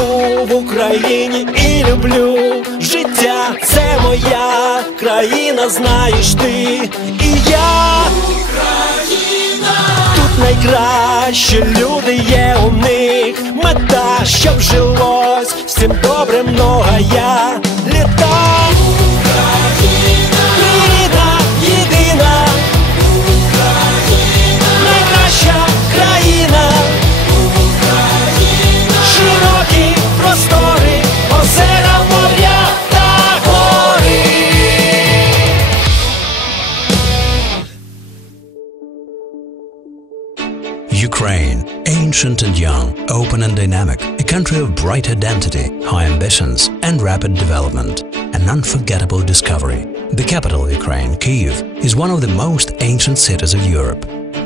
живу в Україні і люблю життя. Це моя країна, знаєш ти і я. Україна! Тут найкращі люди є у них. Мета, щоб жилось всім добре многая літа. Україна! Рідна, єдина. Україна! Найкраща країна. Україна! Широкі простори, озера, моря та гори. Ukraine, ancient and young, open and dynamic, a country of bright identity, high ambitions and rapid development, an unforgettable discovery. The capital of Ukraine, Kyiv, is one of the most ancient cities of Europe.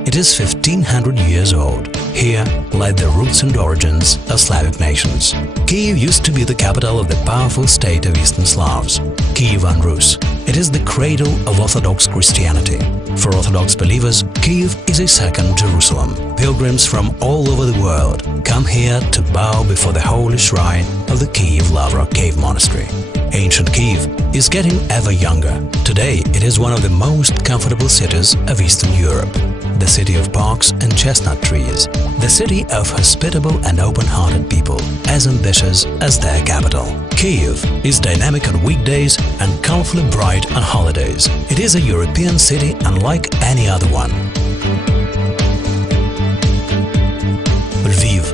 It is 1500 years old. Here lie the roots and origins of Slavic nations. Kyiv used to be the capital of the powerful state of Eastern Slavs, Kievan Rus. It is the cradle of Orthodox Christianity. For Orthodox believers, Kyiv is a second Jerusalem. Pilgrims from all over the world come here to bow before the holy shrine of the Kyiv Lavra Cave Monastery. Ancient Kyiv is getting ever younger. Today, it is one of the most comfortable cities of Eastern Europe. The city of parks and chestnut trees. The city of hospitable and open-hearted people, as ambitious as their capital. Kyiv is dynamic on weekdays and colorfully bright on holidays. It is a European city unlike any other one. Lviv,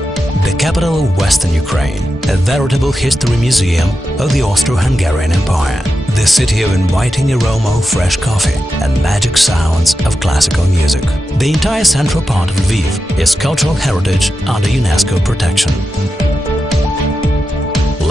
the capital of Western Ukraine, a veritable history museum of the Austro-Hungarian Empire. The city of inviting aroma of fresh coffee and magic sounds of classical music. The entire central part of Lviv is cultural heritage under UNESCO protection.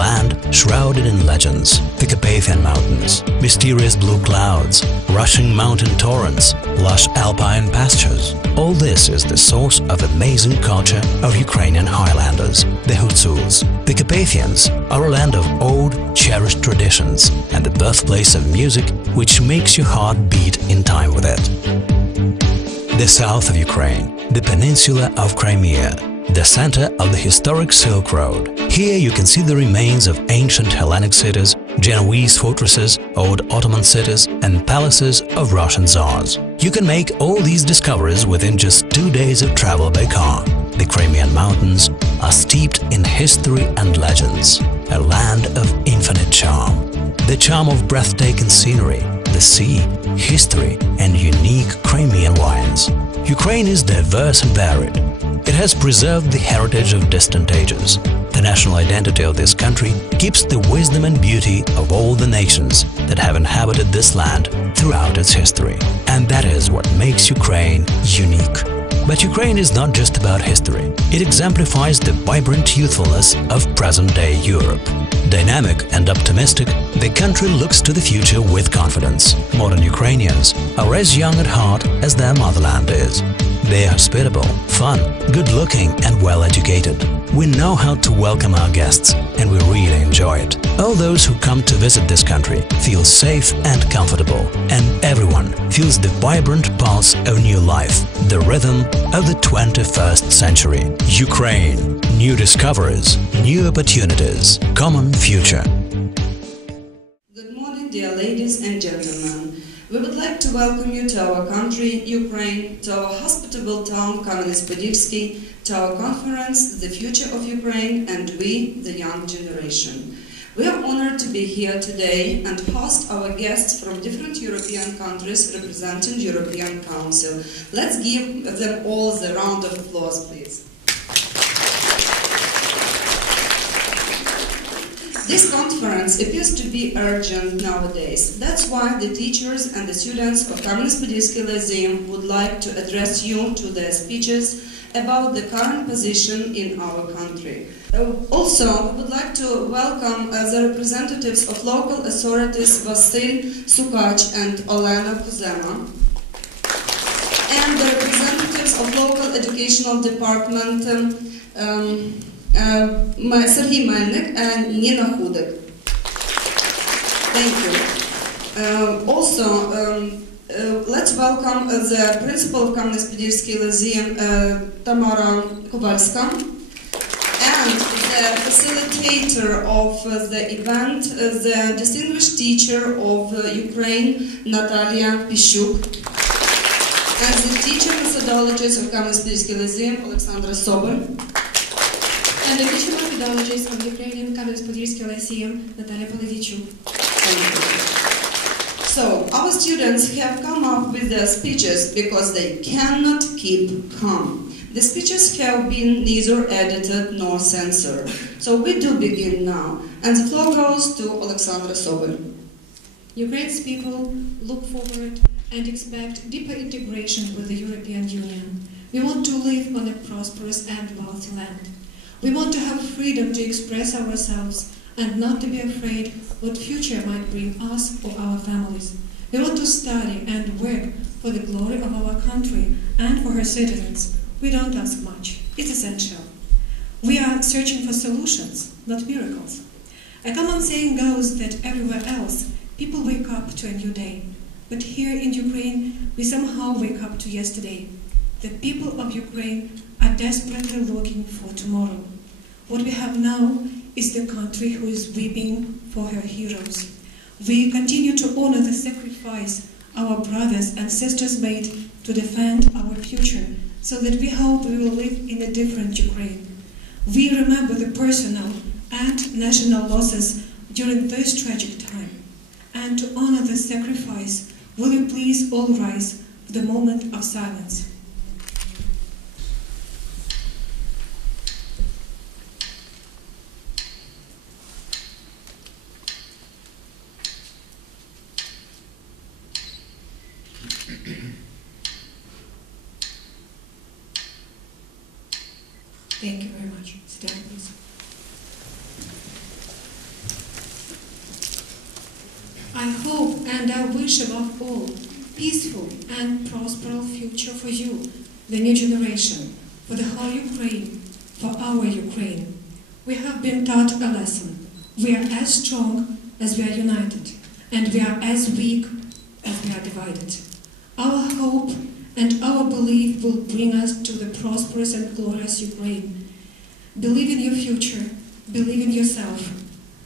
Land shrouded in legends, the Carpathian Mountains, mysterious blue clouds, rushing mountain torrents, lush alpine pastures. All this is the source of amazing culture of Ukrainian highlanders, the Hutsuls. The Carpathians are a land of old, cherished traditions and the birthplace of music which makes your heart beat in time with it. The south of Ukraine, the peninsula of Crimea, the center of the historic Silk Road. Here you can see the remains of ancient Hellenic cities, Genoese fortresses, old Ottoman cities, and palaces of Russian Tsars. You can make all these discoveries within just 2 days of travel by car. The Crimean Mountains are steeped in history and legends, a land of infinite charm. The charm of breathtaking scenery, the sea, history, and unique Crimean wines. Ukraine is diverse and varied. It has preserved the heritage of distant ages. The national identity of this country keeps the wisdom and beauty of all the nations that have inhabited this land throughout its history. And that is what makes Ukraine unique. But Ukraine is not just about history. It exemplifies the vibrant youthfulness of present-day Europe. Dynamic and optimistic, the country looks to the future with confidence. Modern Ukrainians are as young at heart as their motherland is. They are hospitable, fun, good-looking and well-educated. We know how to welcome our guests and we really enjoy it. All those who come to visit this country feel safe and comfortable, and everyone feels the vibrant pulse of new life, the rhythm of the 21st century. Ukraine, new discoveries, new opportunities, common future. Good morning, dear ladies and gentlemen. We would like to welcome you to our country, Ukraine, to our hospitable town, Каменец-Подольский, to our conference, The Future of Ukraine and We, the Young Generation. We are honored to be here today and host our guests from different European countries representing European Council. Let's give them all the round of applause, please. This conference appears to be urgent nowadays. That's why the teachers and the students of Каменец-Подольский Lyceum would like to address you to their speeches about the current position in our country. Also, we would like to welcome the representatives of local authorities Василь, Сукач and Олена Kuzema, and the representatives of local educational department Сергій Мельник and Nina Hudek. Thank you. Also, let's welcome the principal of Каменец-Подільський Lyceum, Tamara Kowalska, and the the facilitator of the event, the distinguished teacher of Ukraine, Natalia Pishuk, and the teacher methodologist of Каменец-Подільський Lyceum, Alexandra Sober. And the teacher methodologist of Ukrainian Кам'янець-Подільський Lyceum, Natalia Poledichuk. So, our students have come up with their speeches because they cannot keep calm. The speeches have been neither edited nor censored. So we do begin now, and the floor goes to Alexandra Sober. Ukraine's people look forward and expect deeper integration with the European Union. We want to live on a prosperous and wealthy land. We want to have freedom to express ourselves and not to be afraid what future might bring us or our families. We want to study and work for the glory of our country and for her citizens. We don't ask much. It's essential. We are searching for solutions, not miracles. A common saying goes that everywhere else, people wake up to a new day. But here in Ukraine, we somehow wake up to yesterday. The people of Ukraine are desperately looking for tomorrow. What we have now is the country who is weeping for her heroes. We continue to honor the sacrifice our brothers and sisters made to defend our future, so that we hope we will live in a different Ukraine. We remember the personal and national losses during this tragic time. And to honor the sacrifice, will you please all rise for the moment of silence? Thank you very much. Sit down, please. I hope and I wish above all peaceful and prosperous future for you, the new generation, for the whole Ukraine, for our Ukraine. We have been taught a lesson. We are as strong as we are united, and we are as weak as we are divided. Our hope and our belief will bring us to the prosperous and glorious Ukraine. Believe in your future, believe in yourself,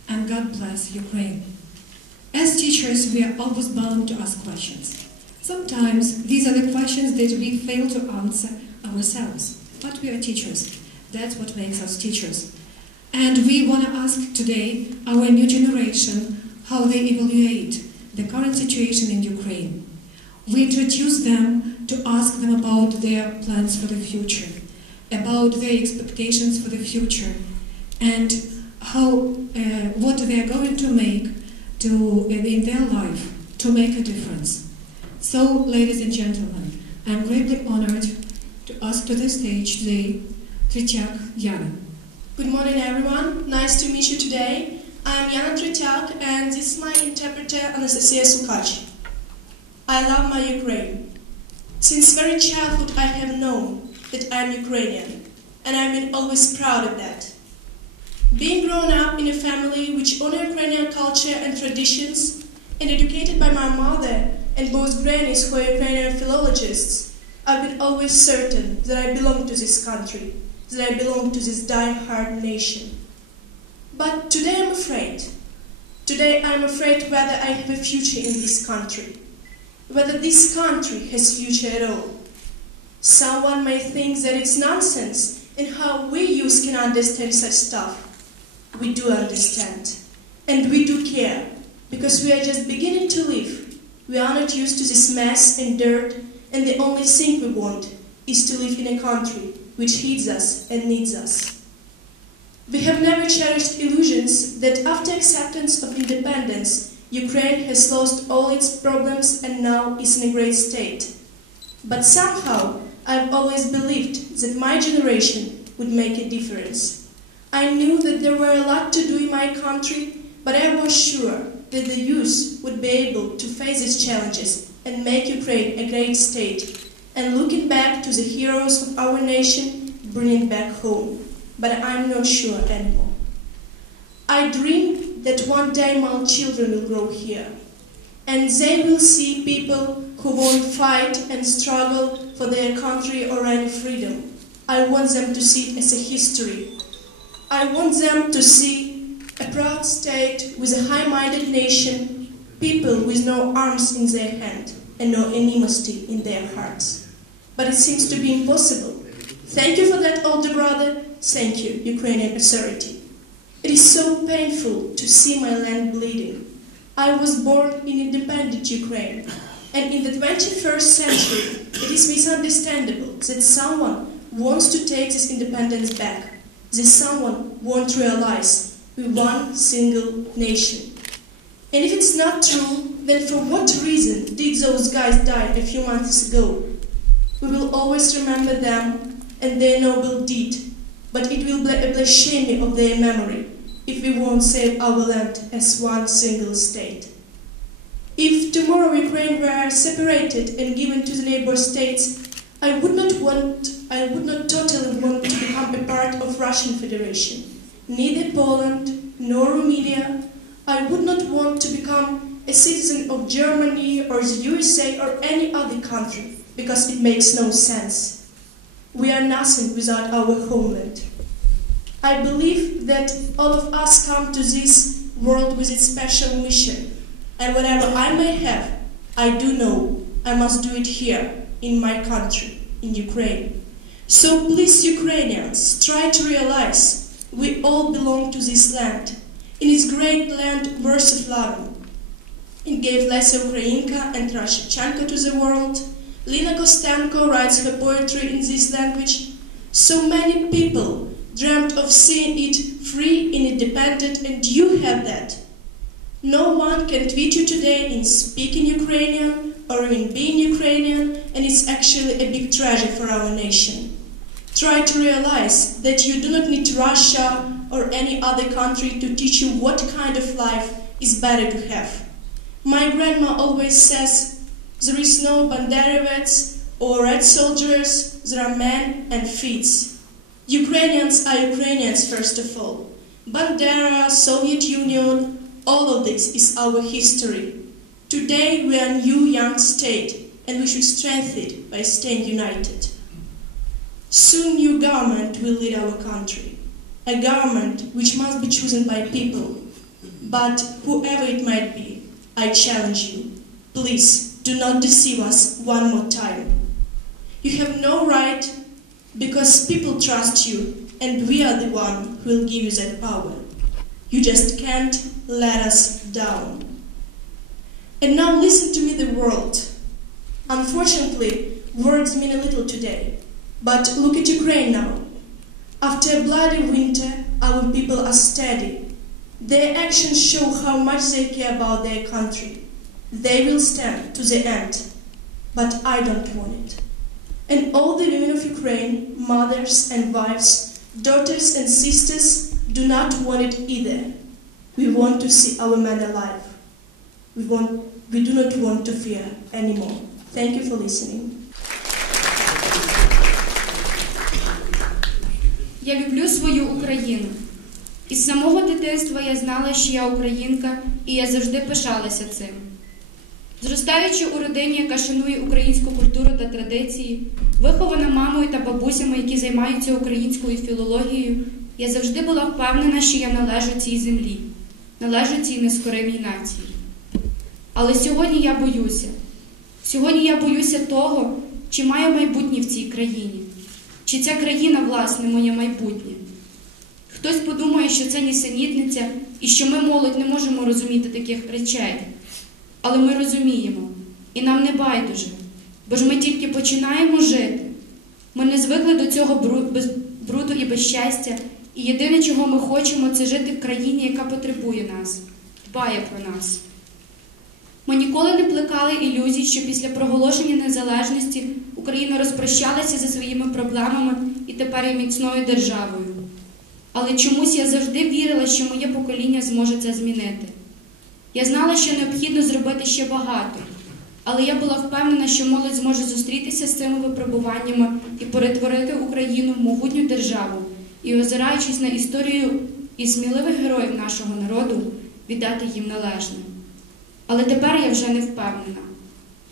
and God bless Ukraine. As teachers, we are always bound to ask questions. Sometimes these are the questions that we fail to answer ourselves, but we are teachers. That's what makes us teachers. And we want to ask today our new generation how they evaluate the current situation in Ukraine. We introduce them to ask them about their plans for the future, about their expectations for the future, and what they are going to make in their life to make a difference. So, ladies and gentlemen, I'm greatly honored to ask to the stage today Tretyak Yana. Good morning, everyone. Nice to meet you today. I'm Yana Tretyak, and this is my interpreter Anastasia Sukach. I love my Ukraine. Since very childhood I have known that I'm Ukrainian, and I've been always proud of that. Being grown up in a family which honor Ukrainian culture and traditions, and educated by my mother and both grannies who are Ukrainian philologists, I've been always certain that I belong to this country, that I belong to this die-hard nation. But today I'm afraid. Today I'm afraid whether I have a future in this country, whether this country has future at all. Someone may think that it's nonsense and how we youth can understand such stuff. We do understand, and we do care, because we are just beginning to live. We are not used to this mess and dirt, and the only thing we want is to live in a country which heeds us and needs us. We have never cherished illusions that after acceptance of independence, Ukraine has lost all its problems and now is in a great state. But somehow, I've always believed that my generation would make a difference. I knew that there were a lot to do in my country, but I was sure that the youth would be able to face these challenges and make Ukraine a great state, and looking back to the heroes of our nation, bring it back home. But I'm not sure anymore. I dream that one day my children will grow here, and they will see people who won't fight and struggle for their country or any freedom. I want them to see it as a history. I want them to see a proud state with a high-minded nation, people with no arms in their hand and no animosity in their hearts. But it seems to be impossible. Thank you for that, older brother. Thank you, Ukrainian authority. It is so painful to see my land bleeding. I was born in independent Ukraine, and in the 21st century, it is misunderstandable that someone wants to take this independence back. That someone won't realize we're one single nation. And if it's not true, then for what reason did those guys die a few months ago? We will always remember them and their noble deed, but it will be a blasphemy of their memory if we won't save our land as one single state. If tomorrow Ukraine were separated and given to the neighbor states, I would not totally want to become a part of Russian Federation. Neither Poland nor Romania. I would not want to become a citizen of Germany or the USA or any other country, because it makes no sense. We are nothing without our homeland. I believe that all of us come to this world with its special mission, and whatever I may have, I do know I must do it here, in my country, in Ukraine. So please, Ukrainians, try to realize we all belong to this land. In its great land worth loving. It gave Lesa Ukrainka and Trashevchenko to the world. Lina Kostenko writes her poetry in this language. So many people dreamt of seeing it free and independent, and you have that. No one can tweet you today in speaking Ukrainian or in being Ukrainian, and it's actually a big treasure for our nation. Try to realize that you do not need Russia or any other country to teach you what kind of life is better to have. My grandma always says, there is no Banderovets or red soldiers, there are men and feet. Ukrainians are Ukrainians first of all. Bandera, Soviet Union, all of this is our history. Today we are a new young state, and we should strengthen it by staying united. Soon new government will lead our country. A government which must be chosen by people. But whoever it might be, I challenge you, please do not deceive us one more time. You have no right, because people trust you, and we are the one who will give you that power. You just can't let us down. And now listen to me, the world. Unfortunately, words mean a little today. But look at Ukraine now. After a bloody winter, our people are steady. Their actions show how much they care about their country. They will stand to the end. But I don't want it. And all the women of Ukraine, mothers and wives, daughters and sisters, do not want it either. We want to see our men alive. We do not want to fear anymore. Thank you for listening. Я люблю свою Україну. Із самого дитинства я знала, що я українка, і я завжди пишалася цим. Зростаючи у родині, яка шанує українську культуру та традиції, вихована мамою та бабусями, які займаються українською філологією, я завжди була впевнена, що я належу цій землі, належу цій нескоримій нації. Але сьогодні я боюся. Сьогодні я боюся того, чи маю майбутнє в цій країні. Чи ця країна, власне, моє майбутнє? Хтось подумає, що це нісенітниця і що ми, молодь, не можемо розуміти таких речей. Але ми розуміємо. І нам не байдуже. Бо ж ми тільки починаємо жити. Ми не звикли до цього бруду і безщастя. І єдине, чого ми хочемо, це жити в країні, яка потребує нас, дбає про нас. Ми ніколи не плекали ілюзій, що після проголошення незалежності Україна розпрощалася зі своїми проблемами і тепер є міцною державою. Але чомусь я завжди вірила, що моє покоління зможе це змінити. Я знала, що необхідно зробити ще багато, але я була впевнена, що молодь зможе зустрітися з цими випробуваннями і перетворити Україну в могутню державу і, озираючись на історію і сміливих героїв нашого народу, віддати їм належне. Але тепер я вже не впевнена.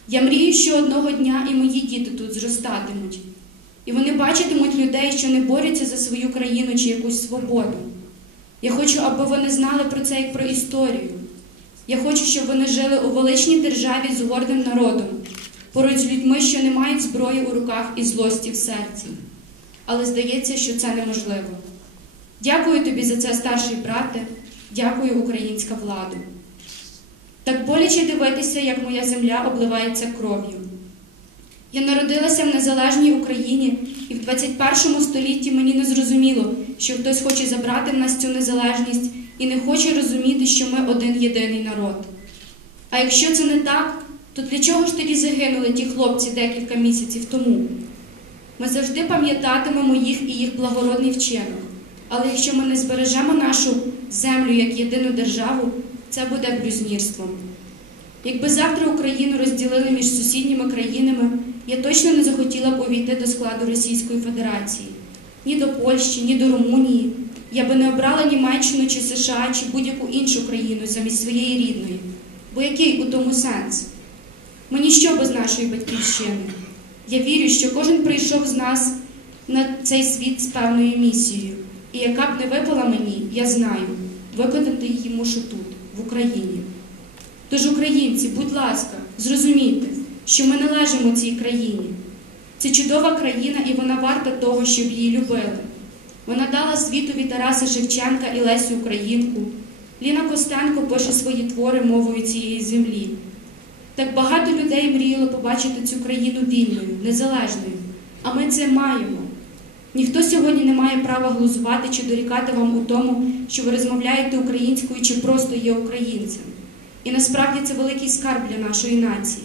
Я мрію, що одного дня і мої діти тут зростатимуть. І вони бачитимуть людей, що не борються за свою країну чи якусь свободу. Я хочу, аби вони знали про це як про історію. Я хочу, щоб вони жили у величній державі з гордим народом, поруч з людьми, що не мають зброї у руках і злості в серці. Але здається, що це неможливо. Дякую тобі за це, старший брате. Дякую, українська влада. Так боляче дивитися, як моя земля обливається кров'ю. Я народилася в незалежній Україні, і в 21 столітті мені не зрозуміло, що хтось хоче забрати в нас цю незалежність і не хоче розуміти, що ми один єдиний народ. А якщо це не так, то для чого ж тоді загинули ті хлопці декілька місяців тому? Ми завжди пам'ятатимемо їх і їх благородний вчинок. Але якщо ми не збережемо нашу землю як єдину державу, це буде блюзнірством. Якби завтра Україну розділили між сусідніми країнами, я точно не захотіла б увійти до складу Російської Федерації. Ні до Польщі, ні до Румунії. Я би не обрала Німеччину чи США, чи будь-яку іншу країну замість своєї рідної. Бо який у тому сенс? Ми ніщо без нашої батьківщини. Я вірю, що кожен прийшов з нас на цей світ з певною місією. І яка б не випала мені, я знаю, виконати її мушу тут, в Україні. Тож, українці, будь ласка, зрозумійте, що ми належимо цій країні. Це чудова країна, і вона варта того, щоб її любили. Вона дала світові Тараса Шевченка і Лесю Українку. Ліна Костенко пише свої твори мовою цієї землі. Так багато людей мріяло побачити цю країну вільною, незалежною. А ми це маємо. Ніхто сьогодні не має права глузувати чи дорікати вам у тому, що ви розмовляєте українською чи просто є українцем. І насправді це великий скарб для нашої нації.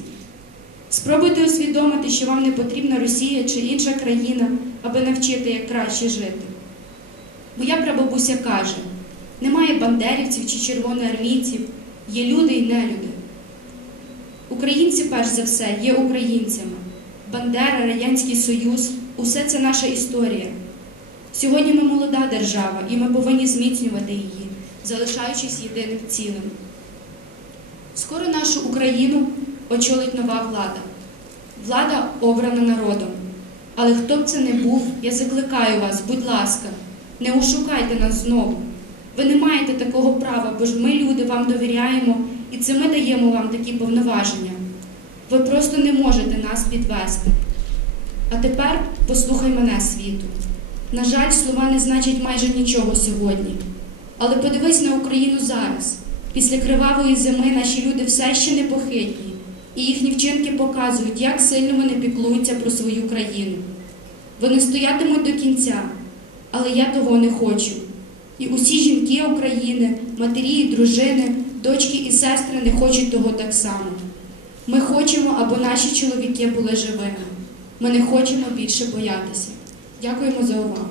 Спробуйте усвідомити, що вам не потрібна Росія чи інша країна, аби навчити, як краще жити. Моя прабабуся каже, немає бандерівців чи червоноармійців, є люди і нелюди. Українці, перш за все, є українцями. Бандера, Радянський Союз – усе це наша історія. Сьогодні ми молода держава, і ми повинні зміцнювати її, залишаючись єдиним цілим. Скоро нашу Україну очолить нова влада. Влада обрана народом. Але хто б це не був, я закликаю вас, будь ласка, не ошукайте нас знову. Ви не маєте такого права, бо ж ми, люди, вам довіряємо, і це ми даємо вам такі повноваження. Ви просто не можете нас підвести. А тепер послухай мене, світу. На жаль, слова не значать майже нічого сьогодні. Але подивись на Україну зараз. Після кривавої зими наші люди все ще непохитні. І їхні вчинки показують, як сильно вони піклуються про свою країну. Вони стоятимуть до кінця, але я того не хочу. І усі жінки України, матері і дружини, дочки і сестри не хочуть того так само. Ми хочемо, аби наші чоловіки були живими. Ми не хочемо більше боятися. Дякуємо за увагу.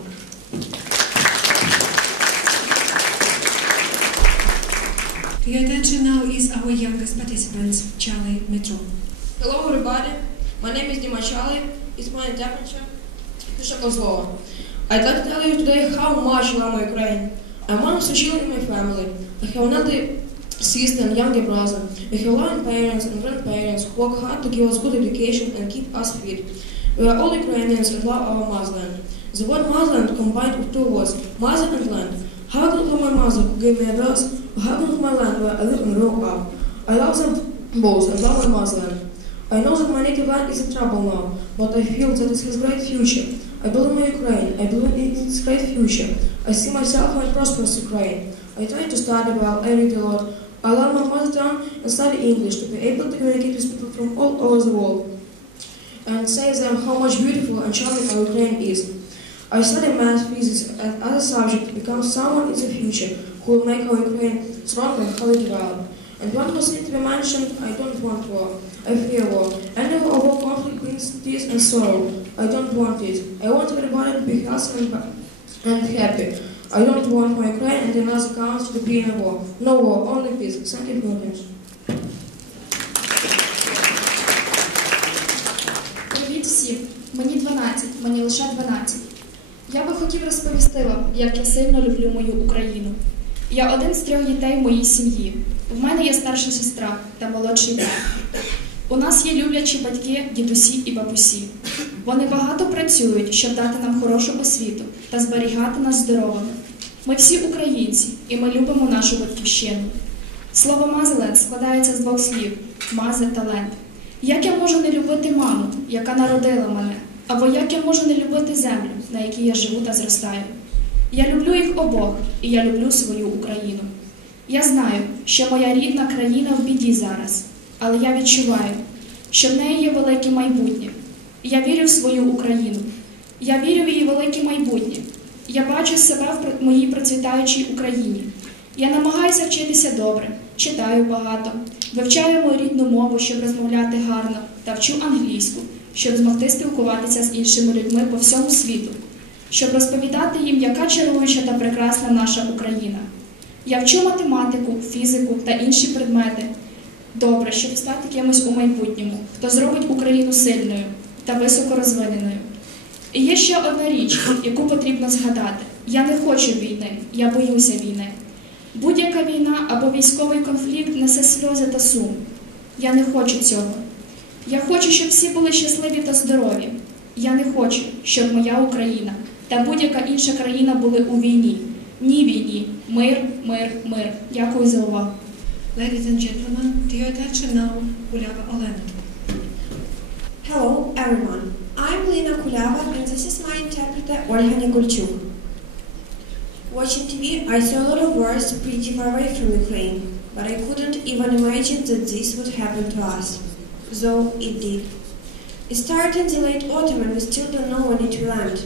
Your attention now is our youngest participants, Charlie Metro. Hello everybody, my name is Dima Charlie, it's my interpreter, Slova. I'd like to tell you today how much I love my Ukraine. I'm one of the children in my family. I have another sister and younger brother. We have loving parents and grandparents who work hard to give us good education and keep us fit. We are all Ukrainians and love our motherland. The word motherland combined with two words, mother and land. How I can love my mother who gave me a birth, or how I can love my land where I live and grow up. I love them both and love my motherland. I know that my native land is in trouble now, but I feel that it has a great future. I believe in Ukraine. I believe in its great future. I see myself in a prosperous Ukraine. I try to study well, I read a lot. I learn my mother tongue and study English to be able to communicate with people from all over the world and say them how much beautiful and charming our Ukraine is. I study math, physics and other subjects to become someone in the future who will make our Ukraine stronger and highly developed. And one more thing to be mentioned, I don't want war. I fear war. Any war conflict brings peace and sorrow. I don't want it. I want everybody to be healthy and happy. I don't want my Ukraine and another country to be in a war. No war, only peace. Thank you very much. Привіт всім! Мені 12, мені лише 12. Я би хотів розповісти вам, як я сильно люблю мою Україну. Я один з 3 дітей в моїй сім'ї. В мене є старша сестра та молодший брат. У нас є люблячі батьки, дідусі і бабусі. Вони багато працюють, щоб дати нам хорошу освіту та зберігати нас здоровими. Ми всі українці, і ми любимо нашу батьківщину. Слово «мазелет» складається з двох слів – «мазе» та «лент». Як я можу не любити маму, яка народила мене? Або як я можу не любити землю, на якій я живу та зростаю? Я люблю їх обох, і я люблю свою Україну. Я знаю, що моя рідна країна в біді зараз, але я відчуваю, що в неї є велике майбутнє. Я вірю в свою Україну. Я вірю в її велике майбутнє. Я бачу себе в моїй процвітаючій Україні. Я намагаюся вчитися добре, читаю багато, вивчаю мою рідну мову, щоб розмовляти гарно, та вчу англійську, щоб змогти спілкуватися з іншими людьми по всьому світу, щоб розповідати їм, яка чаруюча та прекрасна наша Україна. Я вчу математику, фізику та інші предмети. Добре, щоб стати кимось у майбутньому, хто зробить Україну сильною та високорозвиненою. І є ще одна річ, яку потрібно згадати. Я не хочу війни, я боюся війни. Будь-яка війна або військовий конфлікт несе сльози та сум. Я не хочу цього. Я хочу, щоб всі були щасливі та здорові. Я не хочу, щоб моя Україна та будь-яка інша країна були у війні. Ні війні. Мир, мир, мир. Дякую за увагу. Ladies and gentlemen, to your attention now, Kulava Olena. Hello everyone, I'm Lina Kulava and this is my interpreter Olga Nikolchuk. Watching TV, I saw a lot of wars pretty far away from Ukraine, but I couldn't even imagine that this would happen to us, though it did. It started in the late autumn and we still don't know when it will end.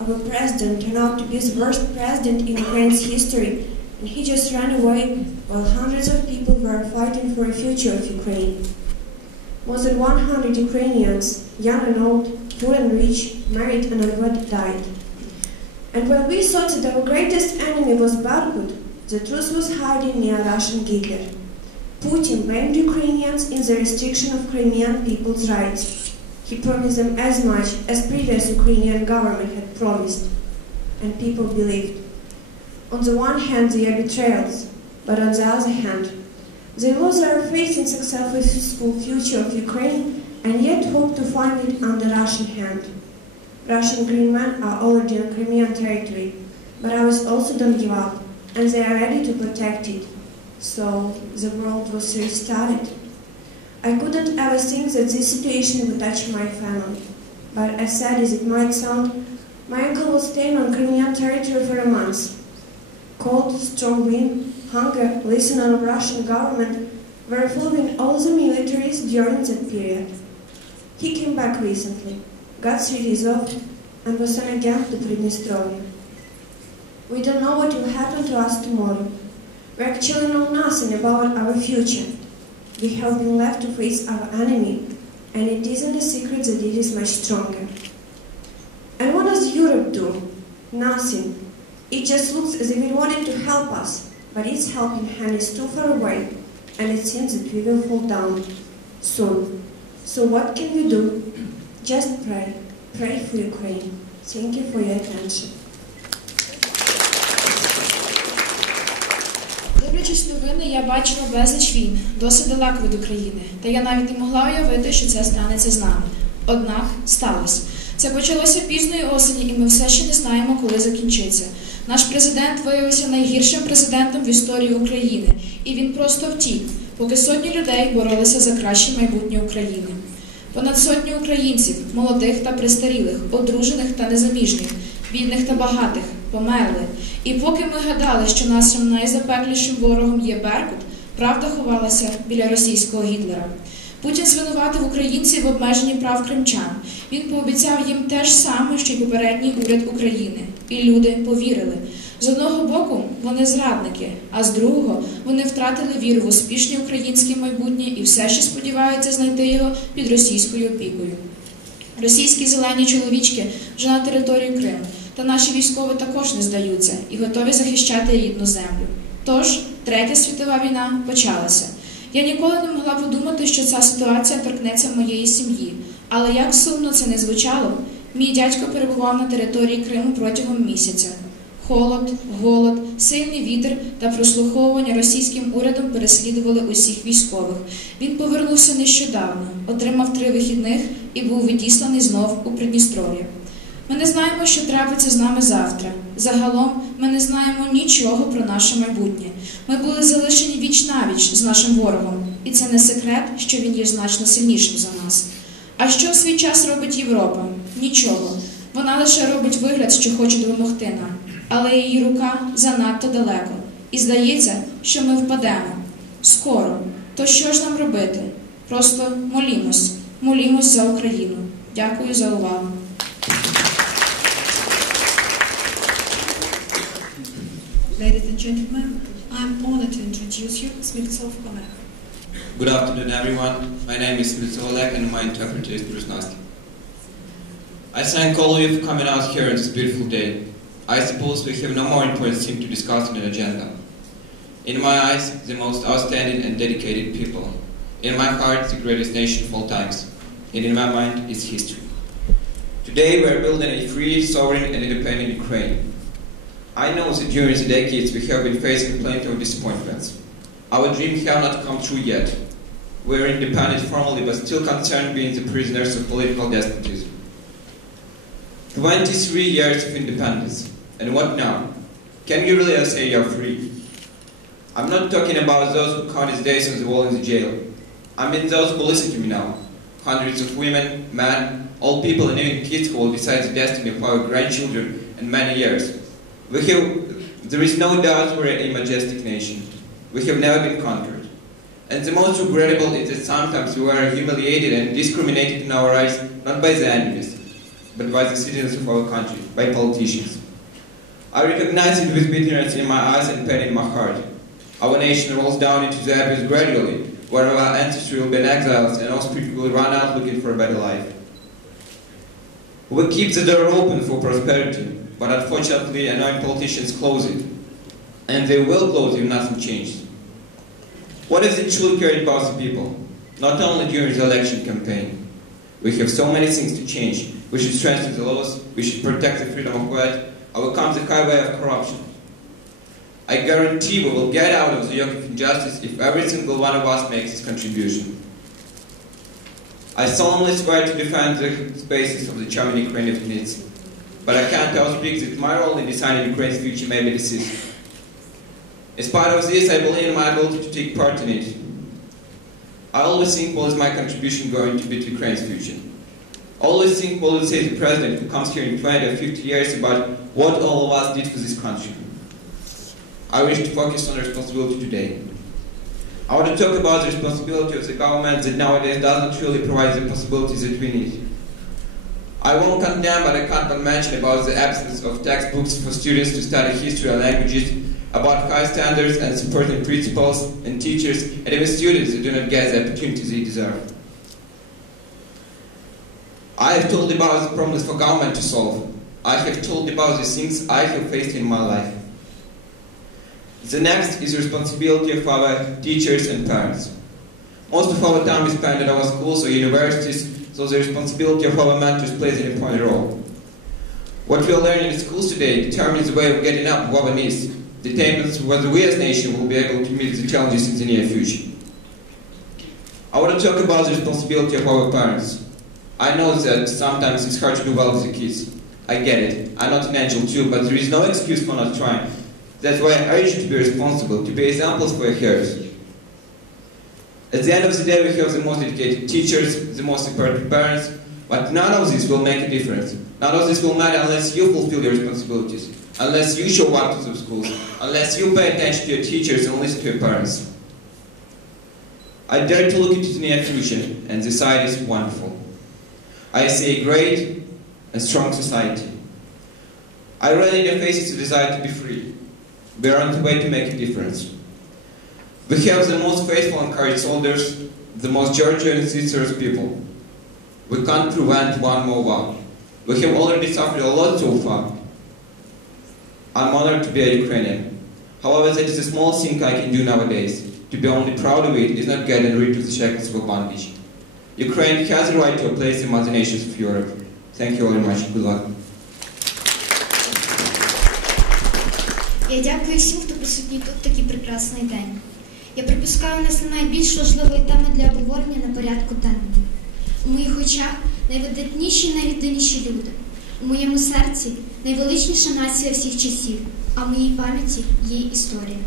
Our president turned out to be the worst president in Ukraine's history, and he just ran away while hundreds of people were fighting for the future of Ukraine. More than 100 Ukrainians, young and old, poor and rich, married and unwed, died. And when we thought that our greatest enemy was Berkut, the truth was hiding near Russian Hitler. Putin blamed Ukrainians in the restriction of Crimean people's rights. He promised them as much as previous Ukrainian government had promised, and people believed. On the one hand, they are betrayals, but on the other hand, they lose their faith in successful future of Ukraine and yet hope to find it under Russian hand. Russian green men are already on Crimean territory, but ours also don't give up, and they are ready to protect it. So the world was restarted. I couldn't ever think that this situation would touch my family, but as sad as it might sound, my uncle was staying on Crimean territory for a month. Cold, strong wind, hunger, listen on the Russian government were following all the militaries during that period. He came back recently, got 3 days off, and was sent again to Prydnestrovia. We don't know what will happen to us tomorrow. We actually know nothing about our future. We have been left to face our enemy, and it isn't a secret that it is much stronger. And what does Europe do? Nothing. It just looks as if it wanted to help us, but its helping hand is too far away, and it seems that we will fall down soon. So what can we do? Just pray. Pray for Ukraine. Thank you for your attention. Дивлячись новини, я бачила безліч війн, досить далеко від України, та я навіть не могла уявити, що це станеться з нами. Однак сталося. Це почалося пізної осені, і ми все ще не знаємо, коли закінчиться. Наш президент виявився найгіршим президентом в історії України, і він просто втік, поки сотні людей боролися за краще майбутнє України. Понад сотні українців, молодих та престарілих, одружених та незаміжніх, бідних та багатих, померли. І поки ми гадали, що нашим найзапеклішим ворогом є Беркут, правда ховалася біля російського Гітлера. Путін звинуватив українців в обмеженні прав кримчан. Він пообіцяв їм те ж саме, що й попередній уряд України. І люди повірили. З одного боку, вони зрадники, а з другого, вони втратили віру в успішне українське майбутнє і все ще сподіваються знайти його під російською опікою. Російські зелені чоловічки вже на території Криму, та наші військові також не здаються і готові захищати рідну землю. Тож, Третя світова війна почалася. Я ніколи не могла подумати, що ця ситуація торкнеться моєї сім'ї. Але як сумно це не звучало, мій дядько перебував на території Криму протягом місяця. Холод, голод, сильний вітер та прослуховування російським урядом переслідували усіх військових. Він повернувся нещодавно, отримав 3 вихідних і був відісланий знов у Придністров'я. Ми не знаємо, що трапиться з нами завтра. Загалом ми не знаємо нічого про наше майбутнє. Ми були залишені віч-навіч з нашим ворогом. І це не секрет, що він є значно сильнішим за нас. А що в свій час робить Європа? Нічого. Вона лише робить вигляд, що хоче допомогти нам. Але її рука занадто далеко. І здається, що ми впадемо. Скоро. То що ж нам робити? Просто молімось. Молімось за Україну. Дякую за увагу. Ladies and gentlemen, I'm honored to introduce you Smiltsov Oleg. Good afternoon, everyone. My name is Smiltsov Oleg, and my interpreter is Brusnasti. I thank all of you for coming out here on this beautiful day. I suppose we have no more important thing to discuss on an agenda. In my eyes, the most outstanding and dedicated people. In my heart, the greatest nation of all times. And in my mind, is history. Today, we are building a free, sovereign, and independent Ukraine. I know that during the decades we have been facing plenty of disappointments. Our dreams have not come true yet. We are independent formally, but still concerned being the prisoners of political despotism. 23 years of independence. And what now? Can you really say you're free? I'm not talking about those who count his days on the wall in the jail. I mean those who listen to me now. Hundreds of women, men, old people and even kids who will decide the destiny of our grandchildren in many years. There is no doubt we're a majestic nation. We have never been conquered. And the most regrettable is that sometimes we are humiliated and discriminated in our eyes not by the enemies, but by the citizens of our country, by politicians. I recognize it with bitterness in my eyes and pain in my heart. Our nation rolls down into the abyss gradually, where our ancestry will be in exiles and offspring will run out looking for a better life. We keep the door open for prosperity, but unfortunately annoying politicians close it. And they will close if nothing changes. What is it truly cared about the people? Not only during the election campaign. We have so many things to change. We should strengthen the laws, we should protect the freedom of word, overcome the highway of corruption. I guarantee we will get out of the yoke of injustice if every single one of us makes his contribution. I solemnly swear to defend the spaces of the charming Ukraine if needs. But I can't outspeak that my role in deciding Ukraine's future may be decisive. In spite of this, I believe in my ability to take part in it. I always think what is my contribution going to be to Ukraine's future. Always think what will say the president who comes here in 20 or 50 years about what all of us did for this country. I wish to focus on the responsibility today. I want to talk about the responsibility of the government that nowadays does not really provide the possibilities that we need. I won't condemn, but I can't but mention about the absence of textbooks for students to study history and languages, about high standards and supporting principals and teachers, and even students that do not get the opportunities they deserve. I have told about the problems for government to solve. I have told about the things I have faced in my life. The next is the responsibility of our teachers and parents. Most of our time is spent at our schools or universities, so the responsibility of our mentors plays an important role. What we are learning in schools today determines the way of getting up with our needs, determines whether we as a nation will be able to meet the challenges in the near future. I want to talk about the responsibility of our parents. I know that sometimes it's hard to do well with the kids. I get it. I'm not an angel too, but there is no excuse for not trying. That's why I urge you to be responsible, to be examples for your hearers. At the end of the day, we have the most dedicated teachers, the most important parents, but none of this will make a difference. None of this will matter unless you fulfill your responsibilities, unless you show up to the schools, unless you pay attention to your teachers and listen to your parents. I dare to look into the near future, and the sight is wonderful. I see a great and strong society. I read in your faces the desire to be free. We are on the way to make a difference. We have the most faithful and courageous soldiers, the most Georgian and sincere people. We can't prevent one more war. We have already suffered a lot so far. I'm honored to be a Ukrainian. However, that is a small thing I can do nowadays. To be only proud of it is not getting rid of the shackles of bondage. Ukraine has a right to a place among the nations of Europe. Thank you very much. Good luck. Дякую всім, хто присутній тут в такий прекрасний день. Я припускаю, у нас немає більш важливої теми для обговорення на порядку денному. У моїх очах найвидатніші і найвідданіші люди. У моєму серці найвеличніша нація всіх часів, а в моїй пам'яті її історія.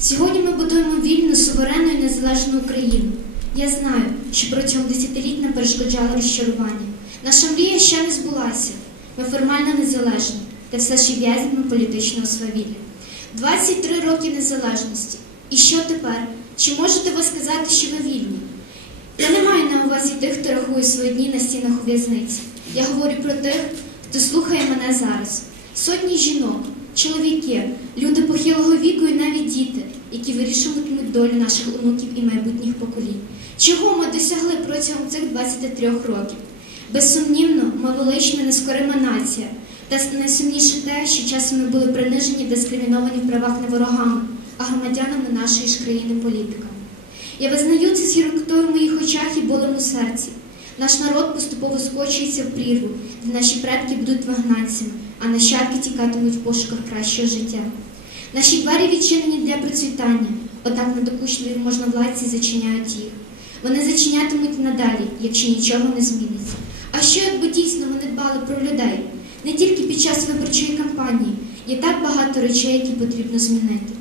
Сьогодні ми будуємо вільну, суверенну і незалежну Україну. Я знаю, що протягом десятиліть нам перешкоджало розчарування. Наша мрія ще не збулася. Ми формально незалежні, та все ще в'язнями політичного свавілля. 23 роки незалежності. І що тепер? Чи можете ви сказати, що ви вільні? Я не маю на увазі тих, хто рахує свої дні на стінах у в'язниці. Я говорю про тих, хто слухає мене зараз. Сотні жінок, чоловіки, люди похилого віку і навіть діти, які вирішуватимуть долю наших онуків і майбутніх поколінь. Чого ми досягли протягом цих 23 років? Безсумнівно, ми велична, нескорима нація. Та найсумніше те, що часом ми були принижені, дискриміновані в правах не ворогами, а громадянами нашої ж країни політиками. Я визнаю це з гіркотою в моїх очах і болем у серці. Наш народ поступово скочується в прірву, де наші предки будуть вигнанцями, а нащадки тікатимуть в пошуках кращого життя. Наші двері відчинені для процвітання, однак надокучливі можновладці зачиняють їх. Вони зачинятимуть надалі, якщо нічого не зміниться. А що, якби дійсно вони дбали про людей? Не тільки під час виборчої кампанії. Є так багато речей, які потрібно змінити.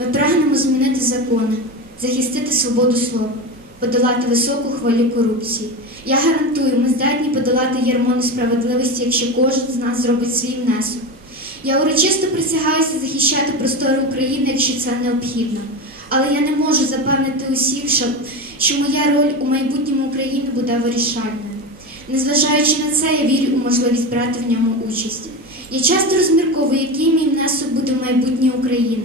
Ми прагнемо змінити закони, захистити свободу слова, подолати високу хвилю корупції. Я гарантую, ми здатні подолати ярмо несправедливості, якщо кожен з нас зробить свій внесок. Я урочисто присягаюся захищати простори України, якщо це необхідно. Але я не можу запевнити усіх, що моя роль у майбутньому України буде вирішальною. Незважаючи на це, я вірю у можливість брати в ньому участь. Я часто розмірковую, який мій внесок буде в майбутнє України.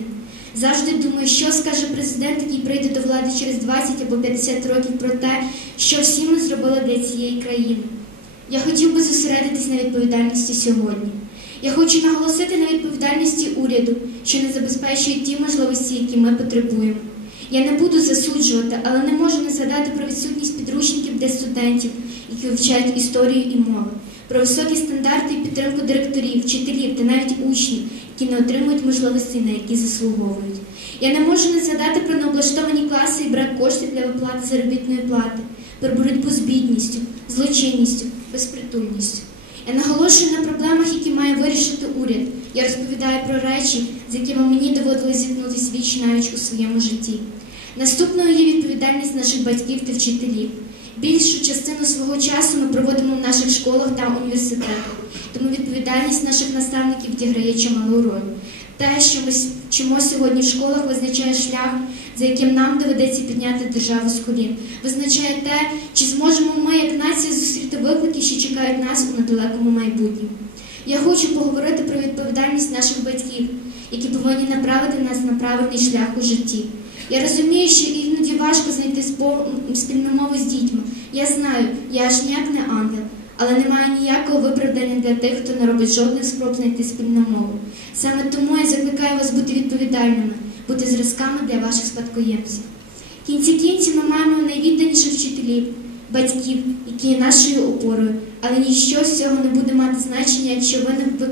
Завжди думаю, що скаже президент, який прийде до влади через 20 або 50 років, про те, що всі ми зробили для цієї країни. Я хотів би зосередитись на відповідальності сьогодні. Я хочу наголосити на відповідальності уряду, що не забезпечує ті можливості, які ми потребуємо. Я не буду засуджувати, але не можу не згадати про відсутність підручників для студентів, які вивчають історію і мови, про високі стандарти і підтримку директорів, вчителів та навіть учнів, які не отримують можливостей, на які заслуговують. Я не можу не згадати про необлаштовані класи і брак коштів для виплати заробітної плати, про боротьбу з бідністю, злочинністю, безпритульністю. Я наголошую на проблемах, які має вирішити уряд. Я розповідаю про речі, з якими мені доводилось зіткнутися віч-навіч у своєму житті. Наступною є відповідальність наших батьків та вчителів. Більшу частину свого часу ми проводимо в наших школах та університетах, тому відповідальність наших наставників відіграє чималу роль. Те, що ми вчимо сьогодні в школах, визначає шлях, за яким нам доведеться підняти державу з колін. Визначає те, чи зможемо ми, як нація, зустріти виклики, що чекають нас у недалекому майбутньому. Я хочу поговорити про відповідальність наших батьків, які повинні направити нас на правильний шлях у житті. Я розумію, що іноді важко знайти спільну мову з дітьми. Я знаю, я аж ніяк не ангел, але немає ніякого виправдання для тих, хто не робить жодних спроб знайти спільну мову. Саме тому я закликаю вас бути відповідальними, бути зразками для ваших спадкоємців. В кінці кінців ми маємо найвідданіших вчителів, батьків, які є нашою опорою, але ніщо з цього не буде мати значення, якщо ви не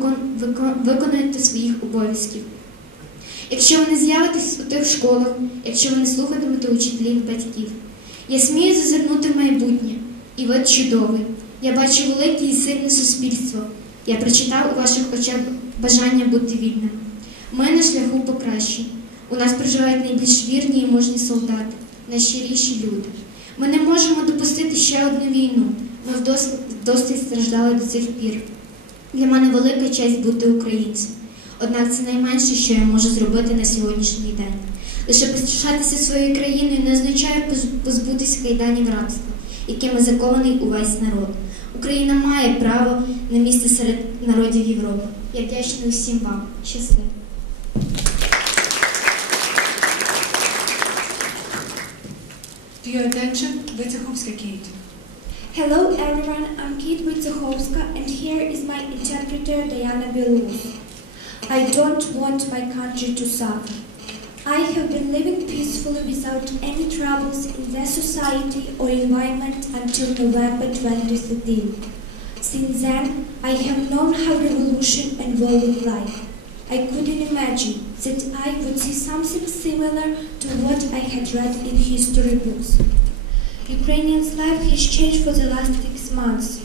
виконуєте своїх обов'язків. Якщо ви не з'явитесь у тих школах, якщо ви не слухатимете учителів і батьків. Я смію зазирнути в майбутнє, і ви чудовий. Я бачу велике і сильне суспільство. Я прочитав у ваших очах бажання бути вільним. Ми на шляху покращень. У нас проживають найбільш вірні і мужні солдати, найщиріші люди. Ми не можемо допустити ще одну війну. Ми вдосталь страждали до цих пір. Для мене велика честь бути українцем. Однак це найменше, що я можу зробити на сьогоднішній день. Лише пишатися своєю країною не означає позбутися кайданів рабства, якими закований увесь народ. Україна має право на місце серед народів Європи. Я вдячна усім вам. Щасливо. To your attention, Wojciechowska Kate. Hello everyone, I'm Kate Wojciechowska and here is my interpreter Diana Belus. I don't want my country to suffer. I have been living peacefully without any troubles in the society or environment until November 2013. Since then, I have known how revolution and war look like. I couldn't imagine that I would see something similar to what I had read in history books. Ukrainians' life has changed for the last 6 months.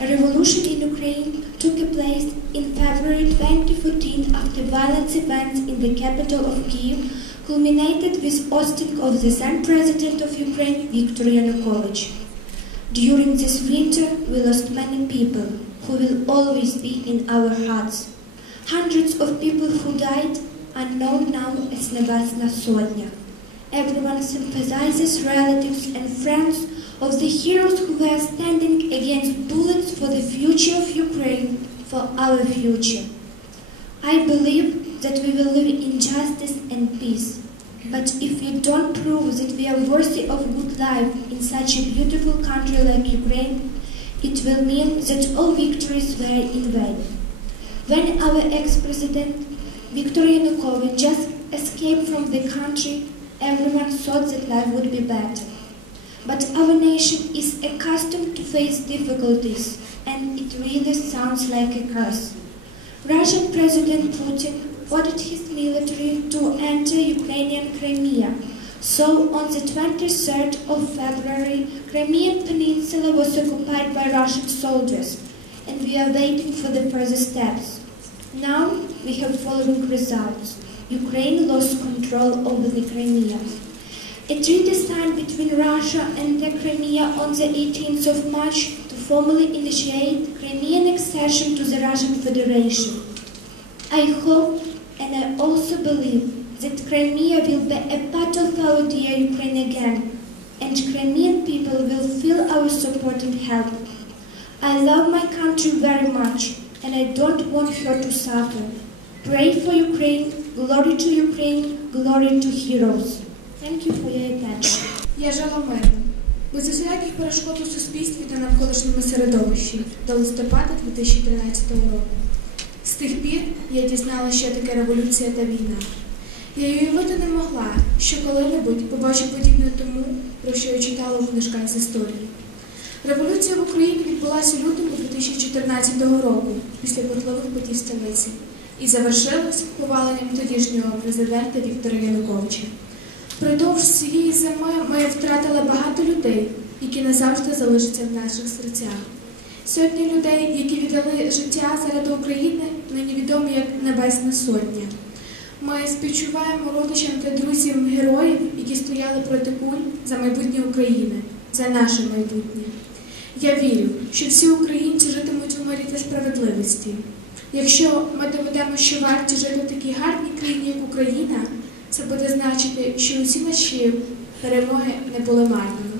A revolution in Ukraine took place in February 2014 after violent events in the capital of Kyiv culminated with ousting of the then President of Ukraine, Viktor Yanukovych. During this winter, we lost many people who will always be in our hearts. Hundreds of people who died are known now as Nebesna Sotnya. Everyone sympathizes relatives and friends of the heroes who were standing against bullets for the future of Ukraine, for our future. I believe that we will live in justice and peace. But if we don't prove that we are worthy of good life in such a beautiful country like Ukraine, it will mean that all victories were in vain. When our ex-president Viktor Yanukovych just escaped from the country, everyone thought that life would be better. But our nation is accustomed to face difficulties, and it really sounds like a curse. Russian President Putin ordered his military to enter Ukrainian Crimea. So on the 23rd of February, Crimean Peninsula was occupied by Russian soldiers, and we are waiting for the further steps. Now we have following results. Ukraine lost control over the Crimea. A treaty signed between Russia and the Crimea on the 18th of March to formally initiate Crimean accession to the Russian Federation. I hope and I also believe that Crimea will be a part of our dear Ukraine again, and Crimean people will feel our support and help. I love my country very much, and I don't want her to suffer. Pray for Ukraine, glory to Ukraine, glory to heroes. Thank you for your attention. Я жила мирно, без усіляких перешкод у суспільстві та навколишньому середовищі до листопада 2013 року. З тих пір я дізналася, що таке революція та війна. Я й уявити не могла, що коли-небудь побачу подібне тому, про що я читала у книжках з історії. Революція в Україні відбулася у лютому 2014 року, після бурхливих подій в столиці, і завершилась поваленням тодішнього президента Віктора Януковича. Впродовж цієї зими ми втратили багато людей, які назавжди залишаться в наших серцях. Сотні людей, які віддали життя заради України, нині відомі як Небесна Сотня. Ми співчуваємо родичам та друзям героїв, які стояли проти куль за майбутнє України, за наше майбутнє. Я вірю, що всі українці житимуть у мирі та справедливості. Якщо ми доведемо, що варті жити в такій гарній країні, як Україна, це буде значити, що усі наші перемоги не були марними.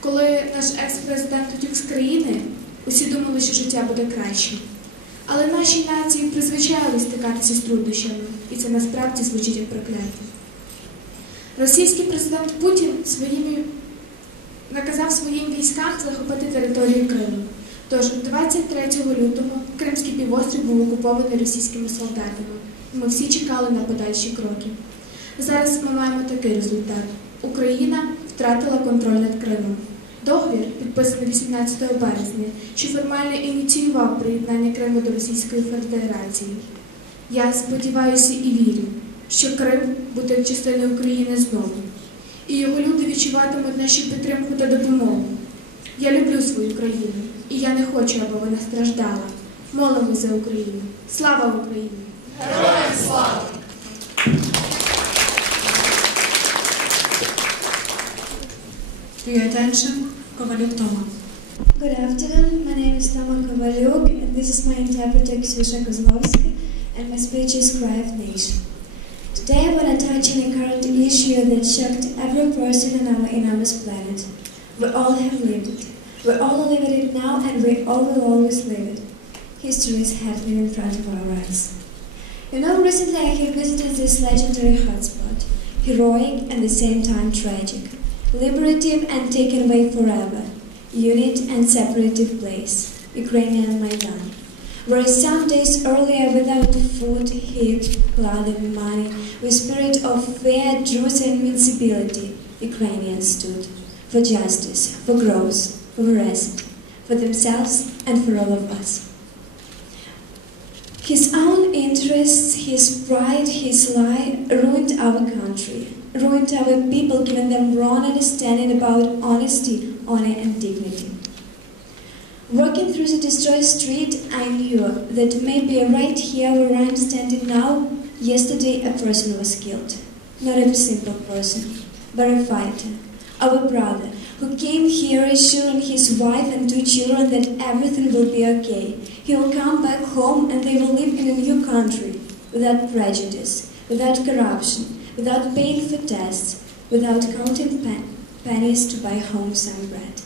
Коли наш екс-президент утік з країни, усі думали, що життя буде кращим. Але нашій нації призвичайлись стикатися з труднощами, і це насправді звучить як прокляття. Російський президент Путін наказав своїм військам захопити територію Криму. Тож 23 лютого Кримський півострів був окупований російськими солдатами. Ми всі чекали на подальші кроки. Зараз ми маємо такий результат. Україна втратила контроль над Кримом. Договір, підписаний 18 березня, що формально ініціював приєднання Криму до Російської Федерації. Я сподіваюся і вірю, що Крим буде частиною України знову. І його люди відчуватимуть нашу підтримку та допомогу. Я люблю свою країну, і я не хочу, аби вона страждала. Молимось за Україну. Слава Україні! Героям слава! For your attention, Kovalyuk Toma. Good afternoon, my name is Toma Kovalyuk, and this is my interpreter Ksyusha Kozlovsky, and my speech is Cry of Nation. Today I want to touch on a current issue that shocked every person on our planet. We all have lived it. We all live it now, and we all will always live it. History is happening in front of our eyes. You know, recently I have visited this legendary hotspot, heroic and at the same time tragic, liberative and taken away forever, unit and separative place, Ukrainian Maidan, where some days earlier without food, heat, blood and money, with spirit of fear, truth and invincibility, Ukrainians stood for justice, for growth, for rest, for themselves and for all of us. His own interests, his pride, his lie ruined our country, ruined our people, giving them wrong understanding about honesty, honor and dignity. Walking through the destroyed street, I knew that maybe right here where I'm standing now, yesterday a person was killed. Not a simple person, but a fighter, our brother, who came here assuring his wife and 2 children that everything will be okay. He will come back home and they will live in a new country, without prejudice, without corruption, without paying for tests, without counting pennies to buy home some bread.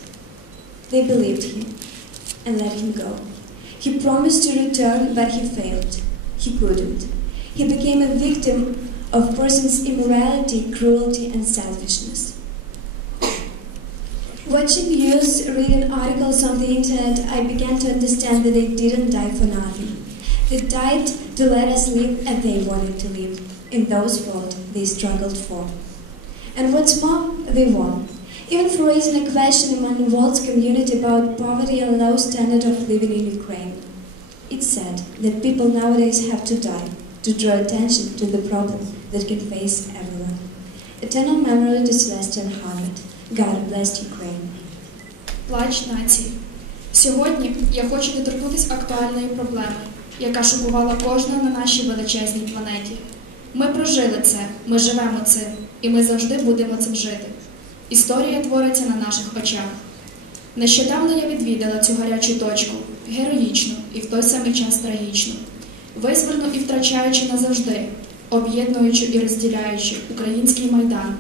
They believed him and let him go. He promised to return, but he failed. He couldn't. He became a victim of person's immorality, cruelty and selfishness. Watching news, reading articles on the internet, I began to understand that they didn't die for nothing. They died to let us live as they wanted to live, in those worlds they struggled for. And what's more, they won. Even for raising a question among the world's community about poverty and low standard of living in Ukraine. It's sad that people nowadays have to die to draw attention to the problem that can face everyone. Eternal memory to Celestial Hamlet. God bless Ukraine. Плач нації. Сьогодні я хочу доторкнутися актуальної проблеми, яка шокувала кожного на нашій величезній планеті. Ми прожили це, ми живемо цим, і ми завжди будемо цим жити. Історія твориться на наших очах. Нещодавно я відвідала цю гарячу точку, героїчну і в той самий час трагічну, визвольну і втрачаючи назавжди, об'єднуючи і розділяючи український Майдан,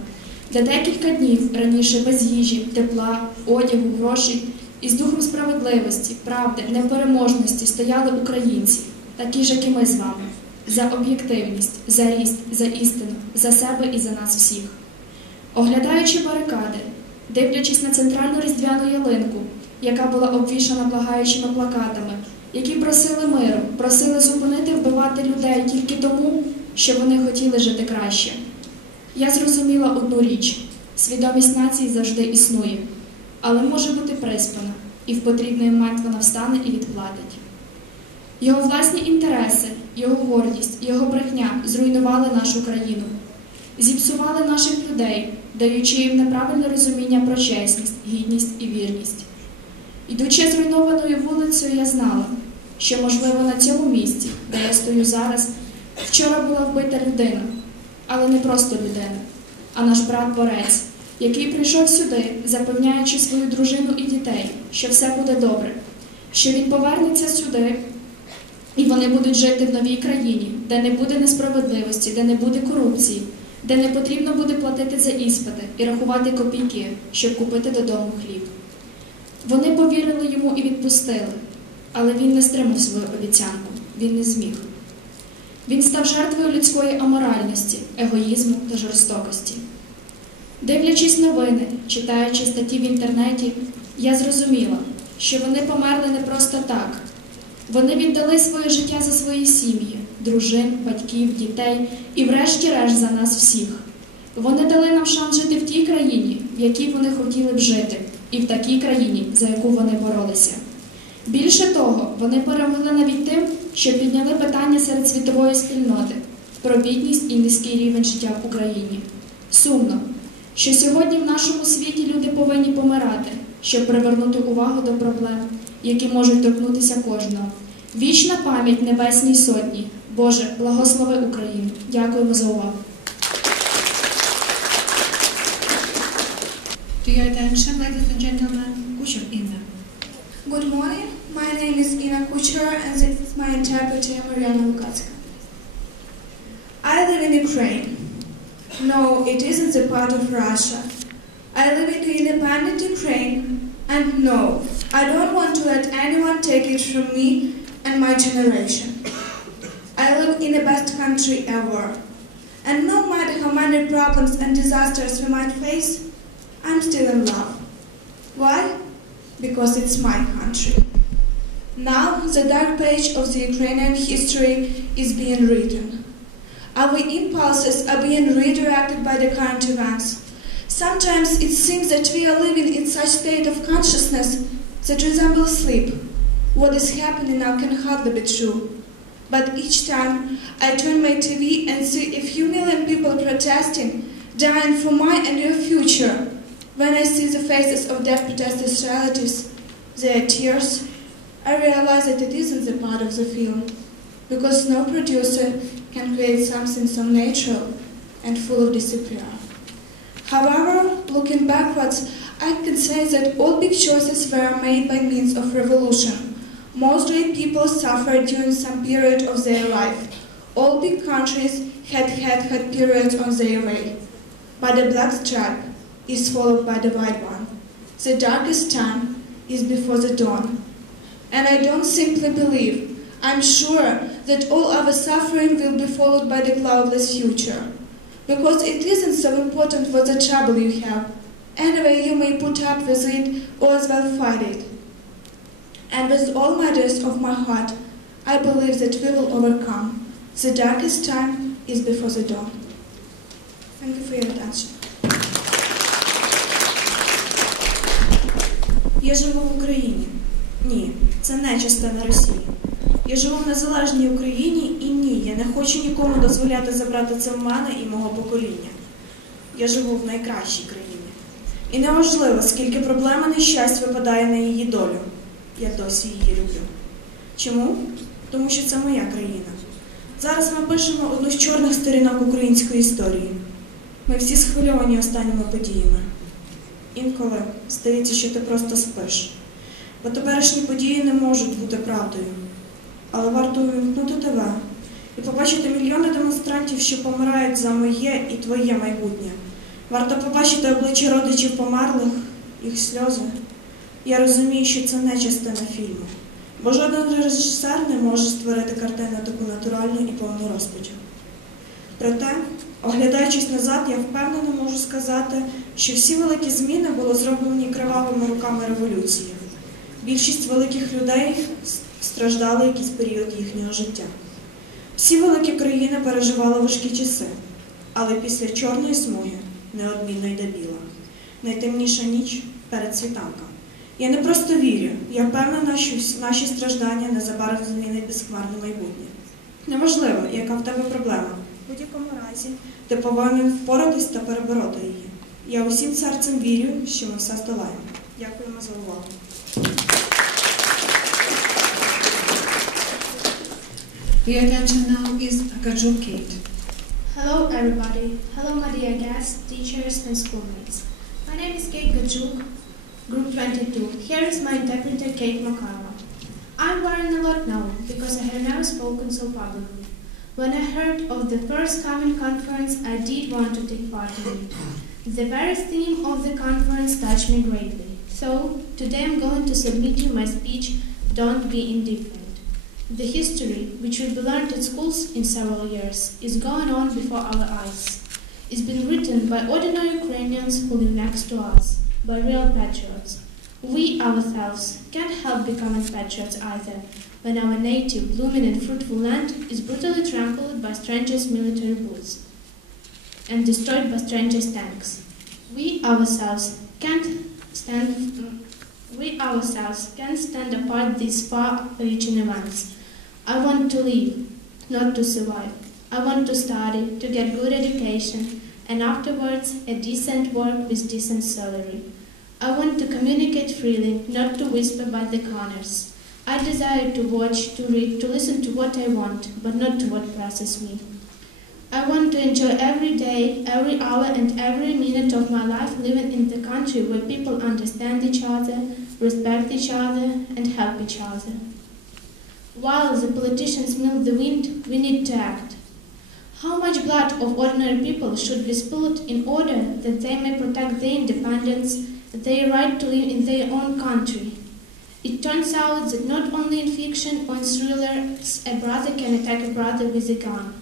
де декілька днів раніше без їжі, тепла, одягу, грошей і з духом справедливості, правди, непереможності стояли українці, такі ж, як і ми з вами, за об'єктивність, за ріст, за істину, за себе і за нас всіх. Оглядаючи барикади, дивлячись на центральну різдвяну ялинку, яка була обвішана благаючими плакатами, які просили миру, просили зупинити вбивати людей тільки тому, що вони хотіли жити краще. Я зрозуміла одну річ – свідомість нації завжди існує, але може бути приспана, і в потрібний момент вона встане і відплатить. Його власні інтереси, його гордість, його брехня зруйнували нашу країну, зіпсували наших людей, даючи їм неправильне розуміння про чесність, гідність і вірність. Ідучи зруйнованою вулицею, я знала, що, можливо, на цьому місці, де я стою зараз, вчора була вбита людина, але не просто людина, а наш брат-борець, який прийшов сюди, запевняючи свою дружину і дітей, що все буде добре, що він повернеться сюди, і вони будуть жити в новій країні, де не буде несправедливості, де не буде корупції, де не потрібно буде платити за іспити і рахувати копійки, щоб купити додому хліб. Вони повірили йому і відпустили, але він не стримав свою обіцянку, він не зміг. Він став жертвою людської аморальності, егоїзму та жорстокості. Дивлячись новини, читаючи статті в інтернеті, я зрозуміла, що вони померли не просто так. Вони віддали своє життя за свої сім'ї, дружин, батьків, дітей і врешті-решт за нас всіх. Вони дали нам шанс жити в тій країні, в якій вони хотіли б жити, і в такій країні, за яку вони боролися. Більше того, вони перемогли навіть тим, що підняли питання серед світової спільноти про бідність і низький рівень життя в Україні. Сумно, що сьогодні в нашому світі люди повинні помирати, щоб привернути увагу до проблем, які можуть торкнутися кожного. Вічна пам'ять Небесній Сотні. Боже, благослови Україну. Дякуємо за увагу. To your attention, ladies and gentlemen, Kucher Inna. Good morning, my name is Ina Kucher and this is my interpreter Mariana Lukatska. I live in Ukraine. No, it isn't a part of Russia. I live in the independent Ukraine, and no, I don't want to let anyone take it from me and my generation. I live in the best country ever, and no matter how many problems and disasters we might face, I'm still in love. Why? Because it's my country. Now the dark page of the Ukrainian history is being written. Our impulses are being redirected by the current events. Sometimes it seems that we are living in such state of consciousness that resembles sleep. What is happening now can hardly be true. But each time I turn my TV and see a few million people protesting, dying for my and your future. When I see the faces of dead protesters' relatives, their tears, I realize that it isn't the part of the film, because no producer can create something so natural and full of despair. However, looking backwards, I can say that all big choices were made by means of revolution. Most great people suffered during some period of their life. All big countries had periods on their way. But the black stripe is followed by the white one. The darkest time is before the dawn. And I don't simply believe, I'm sure that all our suffering will be followed by the cloudless future. Because it isn't so important what the trouble you have. Anyway, you may put up with it or as well fight it. And with all matters of my heart, I believe that we will overcome. The darkest time is before the dawn. Thank you for your attention. Я живу в Україні. Ні, це не частина Росії. Я живу в незалежній Україні і ні, я не хочу нікому дозволяти забрати це в мене і мого покоління. Я живу в найкращій країні. І неважливо, скільки проблем і нещасть випадає на її долю. Я досі її люблю. Чому? Тому що це моя країна. Зараз ми пишемо одну з чорних сторінок української історії. Ми всі схвильовані останніми подіями. Інколи здається, що ти просто спиш. Бо теперішні події не можуть бути правдою. Але варто увімкнути ТВ і побачити мільйони демонстрантів, що помирають за моє і твоє майбутнє. Варто побачити обличчя родичів померлих, їх сльози. Я розумію, що це не частина фільму. Бо жоден режисер не може створити картину таку натуральну і повну розпачу. Проте, оглядаючись назад, я впевнено можу сказати, що всі великі зміни були зроблені кривавими руками революції. Більшість великих людей страждали якийсь період їхнього життя. Всі великі країни переживали важкі часи, але після чорної смуги неодмінно йде біла. Найтемніша ніч перед світанком. Я не просто вірю, я впевнена, що наші страждання незабаром змінить безхмарне майбутнє. Неважливо, яка в тебе проблема. В будь-якому разі ти повинен впоратись та перебороти її. Я усім серцем вірю, що ми все здолаємо. Дякуємо за увагу. Your attention now is Akajuk Kate. Hello everybody. Hello my dear guests, teachers and schoolmates. My name is Kate Gajuk, Group 22. Here is my interpreter Kate Makarova. I'm worrying a lot now because I have never spoken so publicly. When I heard of the first Common Conference, I did want to take part in it. The very theme of the conference touched me greatly. So, today I'm going to submit you my speech, Don't Be Indifferent. The history, which will be learned at schools in several years, is going on before our eyes. It's been written by ordinary Ukrainians who live next to us, by real patriots. We ourselves can't help becoming patriots either, when our native, blooming and fruitful land is brutally trampled by strangers' military boots and destroyed by strangers' tanks. We ourselves can't stand apart these far-reaching events. I want to live, not to survive. I want to study, to get good education, and afterwards a decent work with decent salary. I want to communicate freely, not to whisper by the corners. I desire to watch, to read, to listen to what I want, but not to what presses me. I want to enjoy every day, every hour and every minute of my life living in the country where people understand each other, respect each other, and help each other. While the politicians milk the wind, we need to act. How much blood of ordinary people should be spilled in order that they may protect their independence, their right to live in their own country? It turns out that not only in fiction or in thrillers a brother can attack a brother with a gun.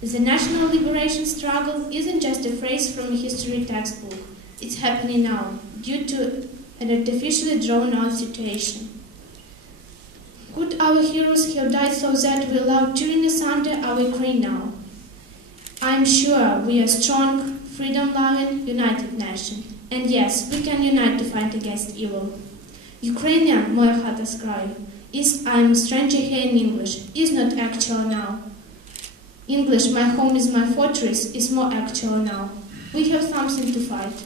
The national liberation struggle isn't just a phrase from a history textbook. It's happening now, due to an artificially drawn-out situation. Could our heroes have died so that we allow tyranny asunder our Ukraine now? I'm sure we are strong, freedom-loving, united nation. And yes, we can unite to fight against evil. Ukrainian, моя хата з краю, is I'm stranger here in English, is not actual now. English, my home is my fortress, is more actual now. We have something to fight.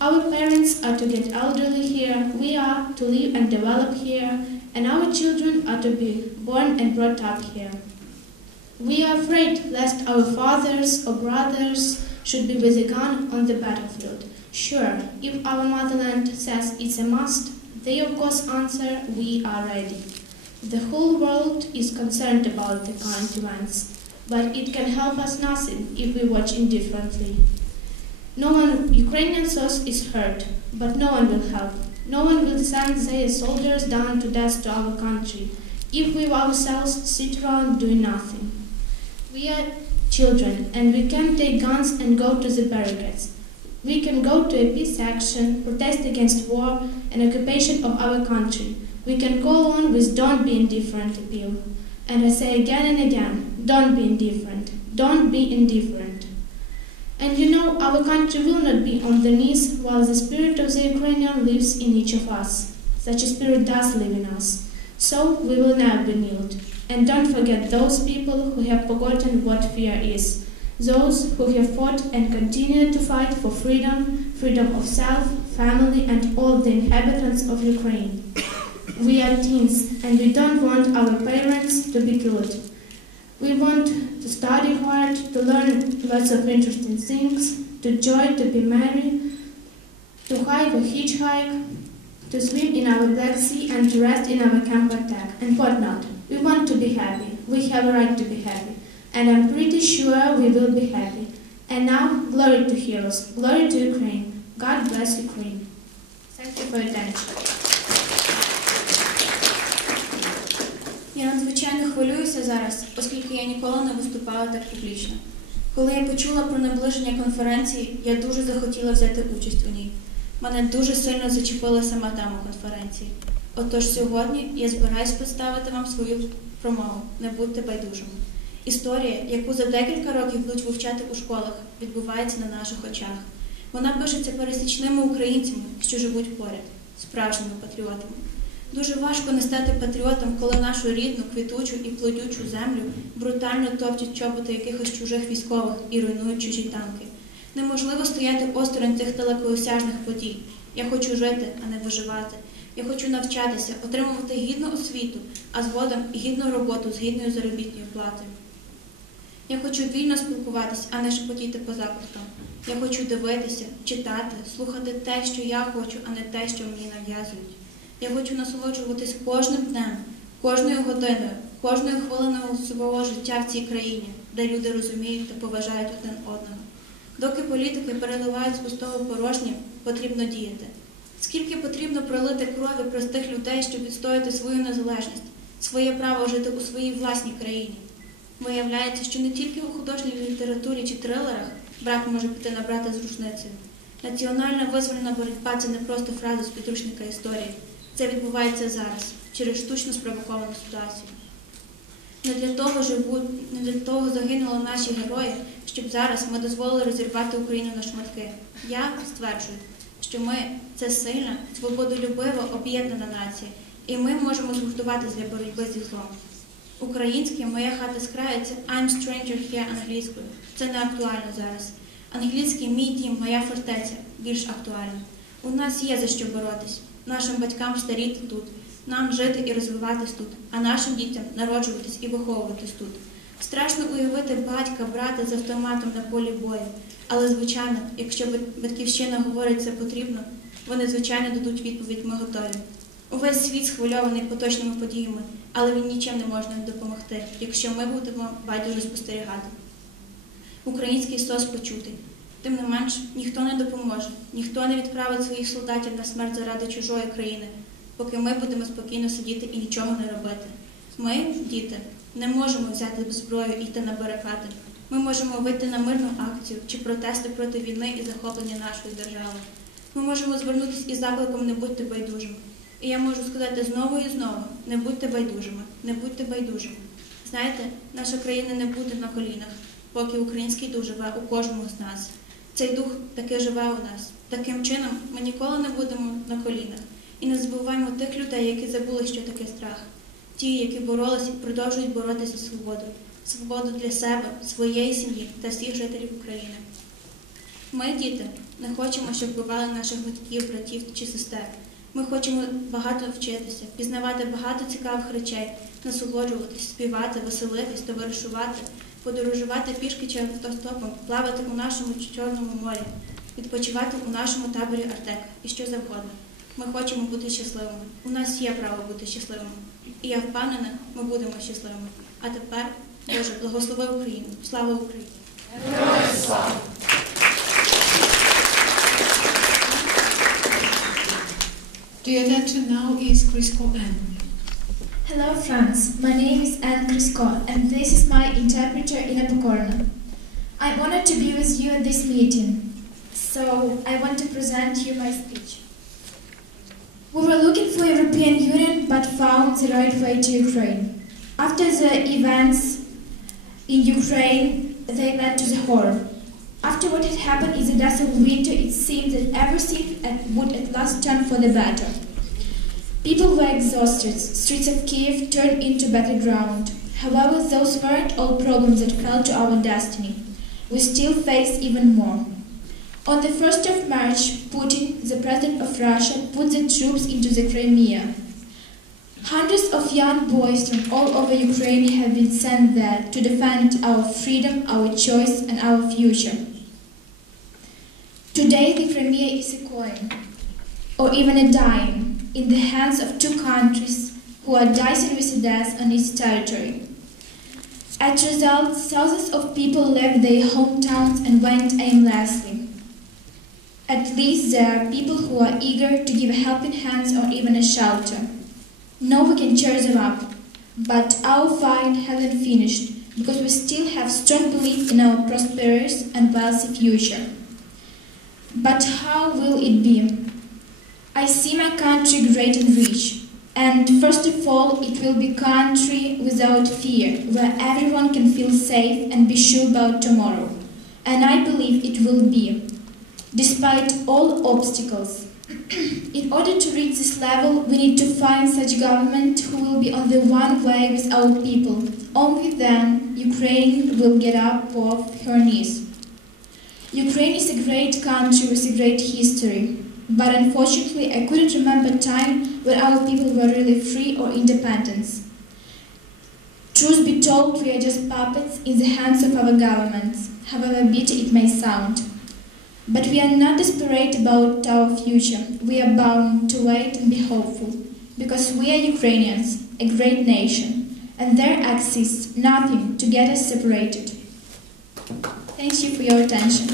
Our parents are to get elderly here, we are to live and develop here, and our children are to be born and brought up here. We are afraid lest our fathers or brothers should be with a gun on the battlefield. Sure, if our motherland says it's a must, they of course answer, we are ready. The whole world is concerned about the current events, but it can help us nothing if we watch indifferently. No one Ukrainian source is hurt, but no one will help. No one will send their soldiers down to death to our country if we ourselves sit around doing nothing. We are children, and we can take guns and go to the barricades. We can go to a peace action, protest against war and occupation of our country. We can go on with don't be indifferent appeal. And I say again and again, don't be indifferent. Don't be indifferent. And you know, our country will not be on the knees while the spirit of the Ukrainian lives in each of us. Such a spirit does live in us. So we will never be kneeled. And don't forget those people who have forgotten what fear is. Those who have fought and continue to fight for freedom, freedom of self, family, and all the inhabitants of Ukraine. We are teens, and we don't want our parents to be killed. We want to study hard, to learn lots of interesting things, to enjoy, to be merry, to hike or hitchhike, to swim in our Black Sea, and to rest in our camper tag, and whatnot. We want to be happy. We have a right to be happy. And I'm pretty sure we will be happy. And now, glory to heroes, glory to Ukraine. God bless Ukraine. Thank you for your attention. Я надзвичайно хвилююся зараз, оскільки я ніколи не виступала так публічно. Коли я почула про наближення конференції, я дуже захотіла взяти участь у ній. Мене дуже сильно зачепила сама тема конференції. Отож сьогодні я збираюсь представити вам свою промову «Не будьте байдужими». Історія, яку за декілька років будуть вивчати у школах, відбувається на наших очах. Вона пишеться пересічними українцями, що живуть поряд, справжніми патріотами. Дуже важко не стати патріотом, коли нашу рідну, квітучу і плодючу землю брутально топчуть чоботи якихось чужих військових і руйнують чужі танки. Неможливо стояти осторонь цих далекоосяжних подій. Я хочу жити, а не виживати. Я хочу навчатися, отримувати гідну освіту, а згодом і гідну роботу з гідною заробітною платою. Я хочу вільно спілкуватись, а не шепотіти по закуткам. Я хочу дивитися, читати, слухати те, що я хочу, а не те, що мені нав'язують. Я хочу насолоджуватись кожним днем, кожною годиною, кожною хвилиною свого життя в цій країні, де люди розуміють та поважають один одного. Доки політики переливають з пустого порожнє, потрібно діяти. Скільки потрібно пролити крові простих людей, щоб відстояти свою незалежність, своє право жити у своїй власній країні. Виявляється, що не тільки у художній літературі чи трилерах брат може піти на брата з рушницею. Національна визвольна боротьба – це не просто фраза з підручника історії. Це відбувається зараз, через штучно спровоковану ситуацію. Не для того загинули наші герої, щоб зараз ми дозволили розірвати Україну на шматки. Я стверджую, що ми – це сильна, свободолюбива, об'єднана нація, і ми можемо згуртуватися для боротьби зі злом. Українське «Моя хата з краю» – це «I'm stranger here» англійською. Це не актуально зараз. Англійське «Мій дім, моя фортеця» більш актуально. У нас є за що боротись. Нашим батькам старіти тут, нам жити і розвиватись тут, а нашим дітям народжуватись і виховуватись тут. Страшно уявити батька, брата з автоматом на полі бою. Але, звичайно, якщо батьківщина говорить це потрібно, вони, звичайно, дадуть відповідь «ми готові». Увесь світ схвильований поточними подіями, але він нічим не може нам допомогти, якщо ми будемо байдуже спостерігати. Український СОС почутий. Тим не менш, ніхто не допоможе, ніхто не відправить своїх солдатів на смерть заради чужої країни, поки ми будемо спокійно сидіти і нічого не робити. Ми, діти, не можемо взяти зброю і йти на барикади. Ми можемо вийти на мирну акцію чи протести проти війни і захоплення нашої держави. Ми можемо звернутися із закликом «не будьте байдужими». І я можу сказати знову і знову – не будьте байдужими, не будьте байдужими. Знаєте, наша країна не буде на колінах, поки український дух живе у кожному з нас. Цей дух таки живе у нас. Таким чином, ми ніколи не будемо на колінах. І не забуваємо тих людей, які забули, що таке страх. ті, які боролися і продовжують боротися за свободу. Свободу для себе, своєї сім'ї та всіх жителів України. Ми, діти, не хочемо, щоб вбивали наших батьків, братів чи сестер. Ми хочемо багато вчитися, пізнавати багато цікавих речей, насолоджуватись, співати, веселитись, товаришувати, подорожувати пішки чи автостопом, плавати у нашому Чорному морі, відпочивати у нашому таборі Артек і що завгодно. Ми хочемо бути щасливими. У нас є право бути щасливими. І я впевнена, ми будемо щасливими. А тепер, Боже, благослови Україну. Слава Україні! Героям слава! The attention now is Crisco N. Hello friends, my name is Anne Crisco and this is my interpreter in Apocorno. I'm honored to be with you at this meeting, so I want to present you my speech. We were looking for European Union but found the right way to Ukraine. After the events in Ukraine, they led to the horror. After what had happened in the death of winter, it seemed that everything would at last turn for the better. People were exhausted. Streets of Kiev turned into battleground. However, those weren't all problems that fell to our destiny. We still face even more. On the 1st of March, Putin, the president of Russia, put the troops into the Crimea. Hundreds of young boys from all over Ukraine have been sent there to defend our freedom, our choice, and our future. Today, the Crimea is a coin, or even a dime, in the hands of two countries who are dicing with the death on its territory. As a result, thousands of people left their hometowns and went aimlessly. At least there are people who are eager to give a helping hand or even a shelter. No one can cheer them up, but our fight hasn't finished because we still have strong belief in our prosperous and wealthy future. But how will it be? I see my country great and rich, and first of all it will be a country without fear, where everyone can feel safe and be sure about tomorrow. And I believe it will be, despite all obstacles. In order to reach this level, we need to find such government who will be on the one way with our people. Only then Ukraine will get up off her knees. Ukraine is a great country with a great history, but unfortunately I couldn't remember a time when our people were really free or independent. Truth be told, we are just puppets in the hands of our governments, however bitter it may sound. But we are not desperate about our future. We are bound to wait and be hopeful, because we are Ukrainians, a great nation, and there exists nothing to get us separated. Thank you for your attention.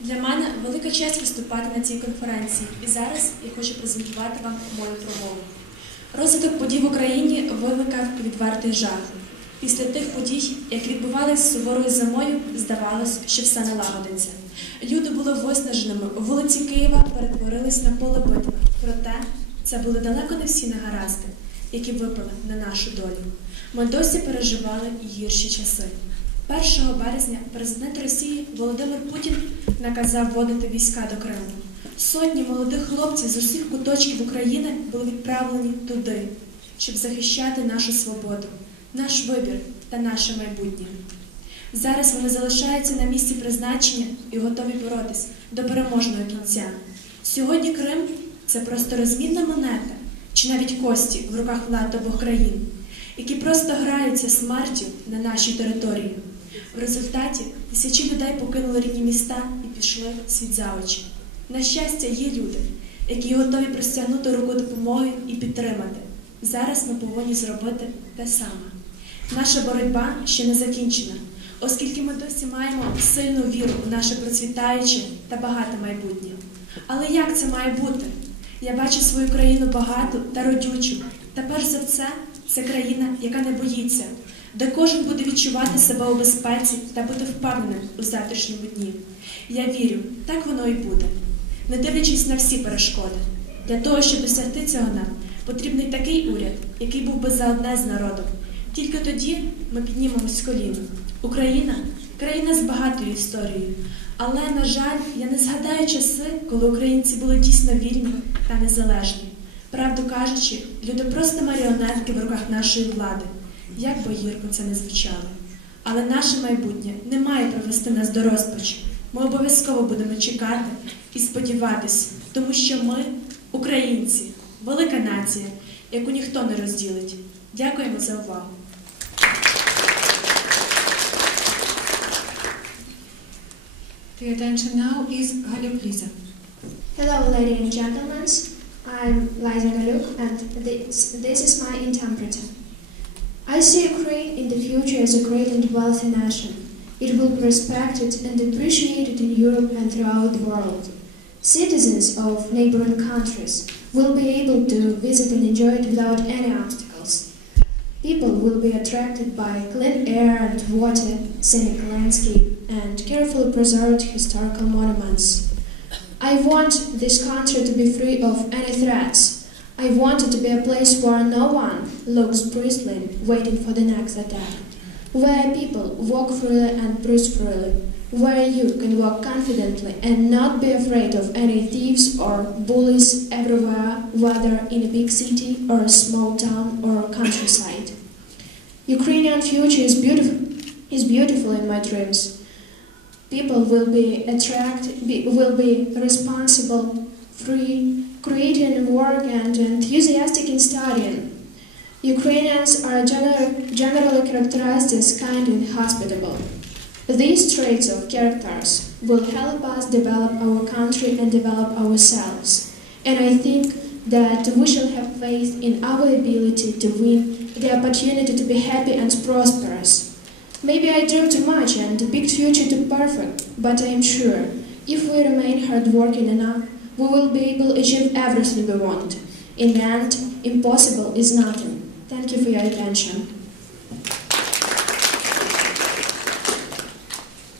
Для мене велика честь виступати на цій конференції, і зараз я хочу презентувати вам мою промову. Розвиток подій в Україні викликав відвертий жах. Після тих подій, які відбувалися суворою зимою, здавалось, що все налагодиться. Люди були виснаженими, вулиці Києва перетворились на поле битви. Проте це були далеко не всі негаразди, які випали на нашу долю. Ми досі переживали гірші часи. 1 березня президент Росії Володимир Путін наказав вводити війська до Криму. Сотні молодих хлопців з усіх куточків України були відправлені туди, щоб захищати нашу свободу, наш вибір та наше майбутнє. Зараз вони залишаються на місці призначення і готові боротись до переможного кінця. Сьогодні Крим – це просто розмінна монета, чи навіть кості в руках влад обох країн, які просто граються смертю на нашій території. В результаті тисячі людей покинули рідні міста і пішли світ за очі. На щастя, є люди, які готові простягнути руку допомоги і підтримати. Зараз ми повинні зробити те саме. Наша боротьба ще не закінчена, оскільки ми досі маємо сильну віру в наше процвітаюче та багате майбутнє. Але як це має бути? Я бачу свою країну багату та родючу. Та перш за все, це країна, яка не боїться, де кожен буде відчувати себе у безпеці та бути впевненим у завтрашньому дні. Я вірю, так воно і буде. Не дивлячись на всі перешкоди. Для того, щоб досягти цього нам, потрібний такий уряд, який був би за одне з народом. Тільки тоді ми піднімемось з колін. Україна – країна з багатою історією. Але, на жаль, я не згадаю часи, коли українці були дійсно вільні та незалежні. Правду кажучи, люди просто маріонетки в руках нашої влади, як би гірко це не звучало. Але наше майбутнє не має привести нас до розпачу. Ми обов'язково будемо чекати і сподіватися, тому що ми, українці, велика нація, яку ніхто не розділить. Дякуємо за увагу. The attention now is Galuk Lisa. Hello, ladies and gentlemen. I'm Liza Galuk, and this is my interpreter. I see Ukraine in the future as a great and wealthy nation. It will be respected and appreciated in Europe and throughout the world. Citizens of neighboring countries will be able to visit and enjoy it without any obstacles. People will be attracted by clean air and water, scenic landscape, and carefully preserved historical monuments. I want this country to be free of any threats. I want it to be a place where no one looks bristling, waiting for the next attack. Where people walk freely and breathe freely. Where you can walk confidently and not be afraid of any thieves or bullies everywhere, whether in a big city or a small town or countryside. Ukrainian future is beautiful in my dreams. People will be responsible, free, creative in work and enthusiastic in studying. Ukrainians are generally characterized as kind and hospitable. These traits of characters will help us develop our country and develop ourselves. And I think that we shall have faith in our ability to win the opportunity to be happy and prosperous. Maybe I dream too much and picked future too perfect, but I am sure if we remain hardworking enough, we will be able to achieve everything we want. In the end, impossible is nothing. Thank you for your attention.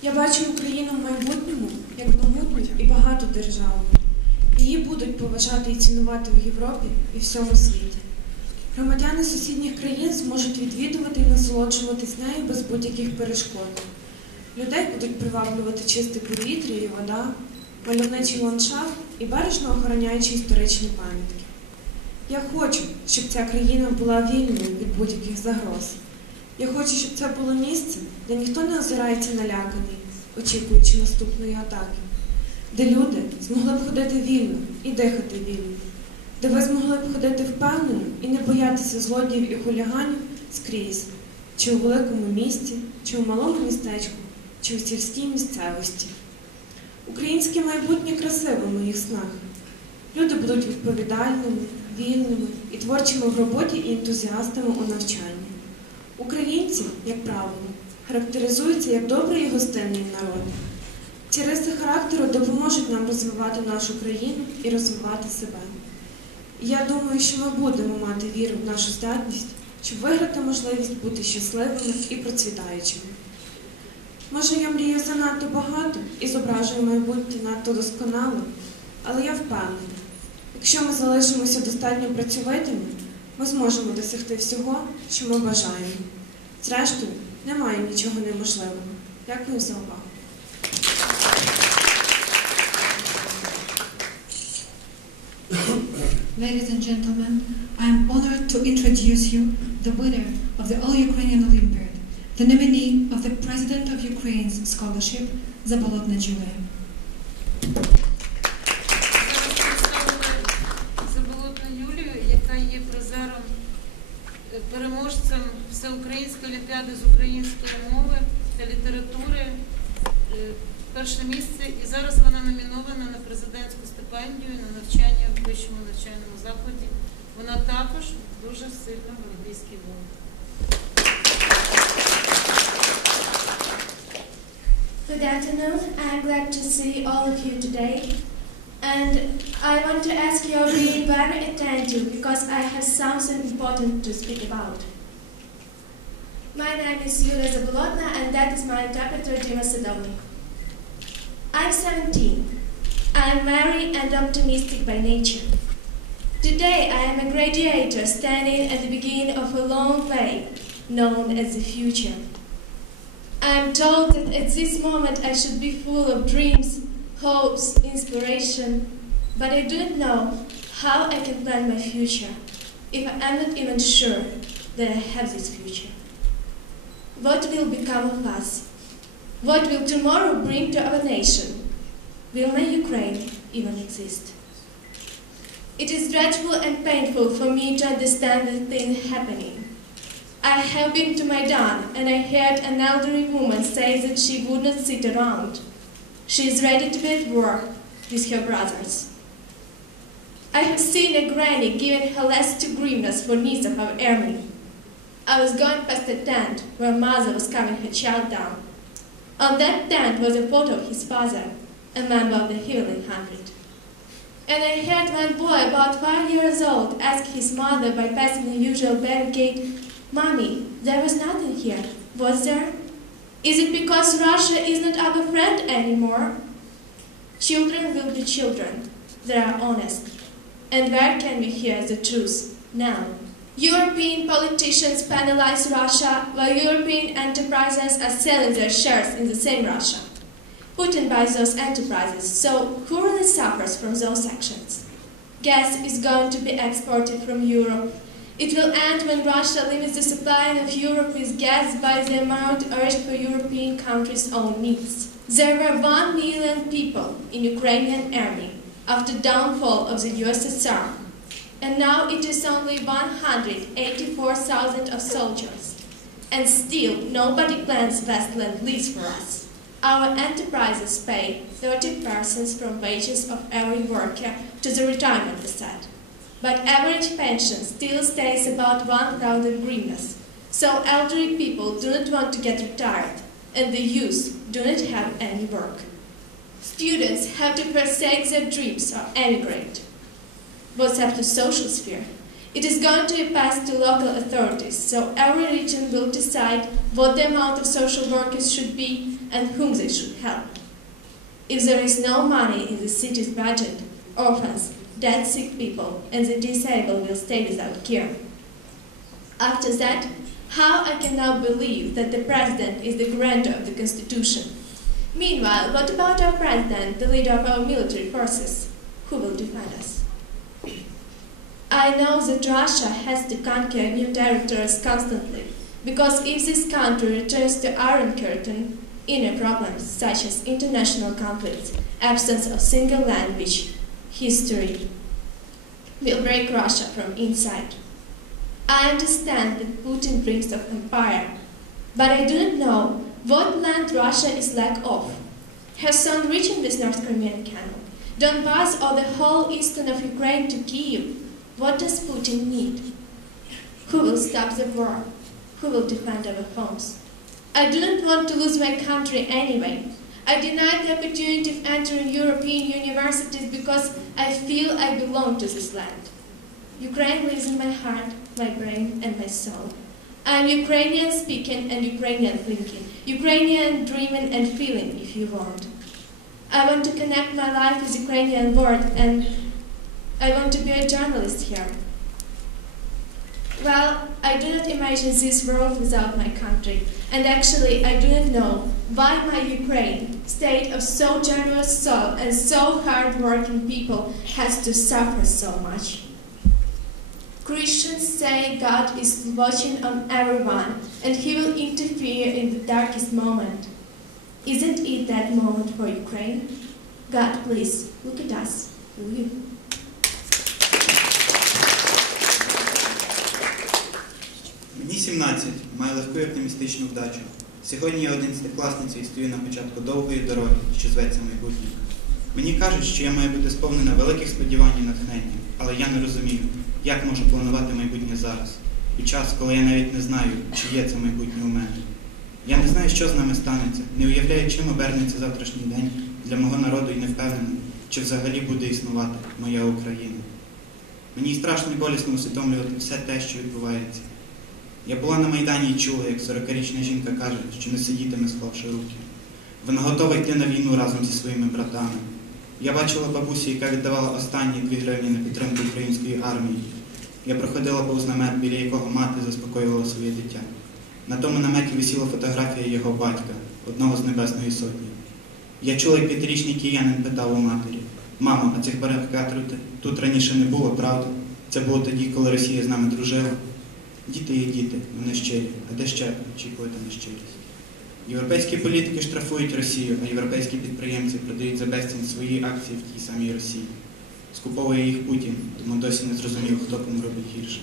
Я бачу Україну в майбутньому як могутню і багату державу. Її будуть поважати і цінувати в Європі і всьому світі. Громадяни сусідніх країн зможуть відвідувати і насолоджуватись нею без будь-яких перешкод. Людей будуть приваблювати чисте повітря і вода, мальовничий ландшафт і бережно охороняючи історичні пам'ятки. Я хочу, щоб ця країна була вільною від будь-яких загроз. Я хочу, щоб це було місце, де ніхто не озирається наляканий, очікуючи наступної атаки. Де люди змогли б ходити вільно і дихати вільно. Де ви змогли б ходити впевнено і не боятися злодіїв і хуліганів скрізь. Чи у великому місті, чи у малому містечку, чи у сільській місцевості. Українське майбутнє красиве в моїх снах. Люди будуть відповідальними, вільними і творчими в роботі і ентузіастами у навчанні. Українці, як правило, характеризуються як добрий і гостинний народ. Ці риси характеру допоможуть нам розвивати нашу країну і розвивати себе. І я думаю, що ми будемо мати віру в нашу здатність, щоб виграти можливість бути щасливими і процвітаючими. Може, я мрію занадто багато і зображую майбутнє надто досконало, але я впевнена, якщо ми залишимося достатньо працьовитими, ми зможемо досягти всього, що ми бажаємо. Зрештою, немає нічого неможливого. Дякую за увагу. Ladies and gentlemen, I am honored to introduce you the winner of the All-Ukrainian Olympiad, the nominee of the President of Ukraine's scholarship, Заболотна Julia. Заболотну Юлію, яка є призером, переможцем Всеукраїнської олімпіади з української мови та літератури, перше місце, і зараз вона номінована на президентську стипендію на навчання в вищому навчальному закладі. Вона також дуже сильна в англійській мові. Good afternoon. I'm glad to see all of you today. And I want to ask you to be very attentive because I have something important to speak about. My name is Yulia Zabolotna and that is my interpreter, Dima Sidovnik. I'm 17. I'm merry and optimistic by nature. Today I am a graduator standing at the beginning of a long way, known as the future. I am told that at this moment I should be full of dreams, hopes, inspiration, but I don't know how I can plan my future if I am not even sure that I have this future. What will become of us? What will tomorrow bring to our nation? Will my Ukraine even exist? It is dreadful and painful for me to understand the thing happening. I have been to Maidan and I heard an elderly woman say that she would not sit around. She is ready to be at war with her brothers. I have seen a granny giving her last 2 hryvnias for needs of our army. I was going past a tent where a mother was carrying her child down. On that tent was a photo of his father, a member of the Heavenly 100. And I heard one boy about 5 years old ask his mother by passing the usual barricade, "Mommy, there was nothing here, was there? Is it because Russia is not our friend anymore?" Children will be children. They are honest. And where can we hear the truth now? European politicians penalize Russia while European enterprises are selling their shares in the same Russia. Putin buys those enterprises, so who really suffers from those actions? Gas is going to be exported from Europe. It will end when Russia limits the supply of Europe with gas by the amount urged for European countries' own needs. There were 1 million people in Ukrainian army after downfall of the USSR, and now it is only 184,000 of soldiers. And still, nobody plans Westland lease for us. Our enterprises pay 30% from wages of every worker to the retirement asset. But average pension still stays about 1,000 hryvnias, so elderly people do not want to get retired, and the youth do not have any work. Students have to forsake their dreams or emigrate. What's up to social sphere? It is going to be passed to local authorities, so every region will decide what the amount of social workers should be and whom they should help. If there is no money in the city's budget, orphans, dead sick people, and the disabled will stay without care. After that, how I can now believe that the president is the grantor of the Constitution? Meanwhile, what about our president, the leader of our military forces? Who will defend us? I know that Russia has to conquer new territories constantly, because if this country returns to Iron Curtain, inner problems such as international conflicts, absence of single language, history, will break Russia from inside. I understand that Putin dreams of empire, but I do not know what land Russia is lack of. Has some region this North Crimean Canal, Donbass or the whole eastern of Ukraine to Kyiv? What does Putin need? Who will stop the war? Who will defend our homes? I do not want to lose my country anyway. I denied the opportunity of entering European universities because I feel I belong to this land. Ukraine lives in my heart, my brain, and my soul. I am Ukrainian speaking and Ukrainian thinking, Ukrainian dreaming and feeling, if you want. I want to connect my life with Ukrainian world, and I want to be a journalist here. Well, I do not imagine this world without my country, and actually I do not know why my Ukraine, state of so generous soul and so hard-working people, has to suffer so much. Christians say God is watching on everyone, and He will interfere in the darkest moment. Isn't it that moment for Ukraine? God, please, look at us, will you? Мені 17, маю легку і оптимістичну вдачу. Сьогодні я 11-класниця і стою на початку довгої дороги, що зветься майбутнє. Мені кажуть, що я маю бути сповнена великих сподівань і натхнення, але я не розумію, як можу планувати майбутнє зараз, у час, коли я навіть не знаю, чи є це майбутнє у мене. Я не знаю, що з нами станеться, не уявляю, чим обернеться завтрашній день для мого народу і не впевнений, чи взагалі буде існувати моя Україна. Мені страшно і болісно усвідомлювати все те, що відбувається. Я була на Майдані і чула, як 40-річна жінка каже, що не сидітиме, склавши руки. Вона готова йти на війну разом зі своїми братами. Я бачила бабусю, яка віддавала останні 2 гривні на підтримку української армії. Я проходила повз намет, біля якого мати заспокоювала своє дитя. На тому наметі висіла фотографія його батька, одного з Небесної Сотні. Я чула, як 5-річний киянин питав у матері, Мамо, а цих барикад тут раніше не було, правда? Це було тоді, коли Росія з нами дружила. Діти є діти, вони щирі. А де ще очікувати нещирість? Європейські політики штрафують Росію, а європейські підприємці продають за безцінь свої акції в тій самій Росії. Скуповує їх Путін, тому досі не зрозумів, хто кому робить гірше.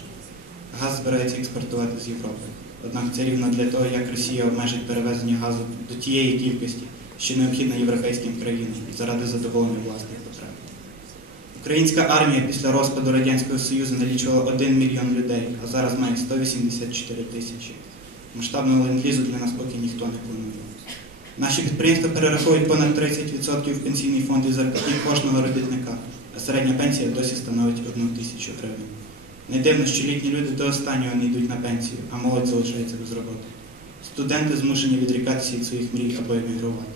Газ збирається експортувати з Європи. Однак це рівно для того, як Росія обмежить перевезення газу до тієї кількості, що необхідна європейським країнам заради задоволення власних потреб. Українська армія після розпаду Радянського Союзу налічувала 1 мільйон людей, а зараз має 184 тисячі. Масштабного ленд-лізу для нас поки ніхто не планує. Наші підприємства перераховують понад 30% в пенсійний фонд із зарплати кожного робітника, а середня пенсія досі становить 1 тисячу гривень. Не дивно, що літні люди до останнього не йдуть на пенсію, а молодь залишається без роботи. Студенти змушені відрікатися від своїх мрій або емігрувати.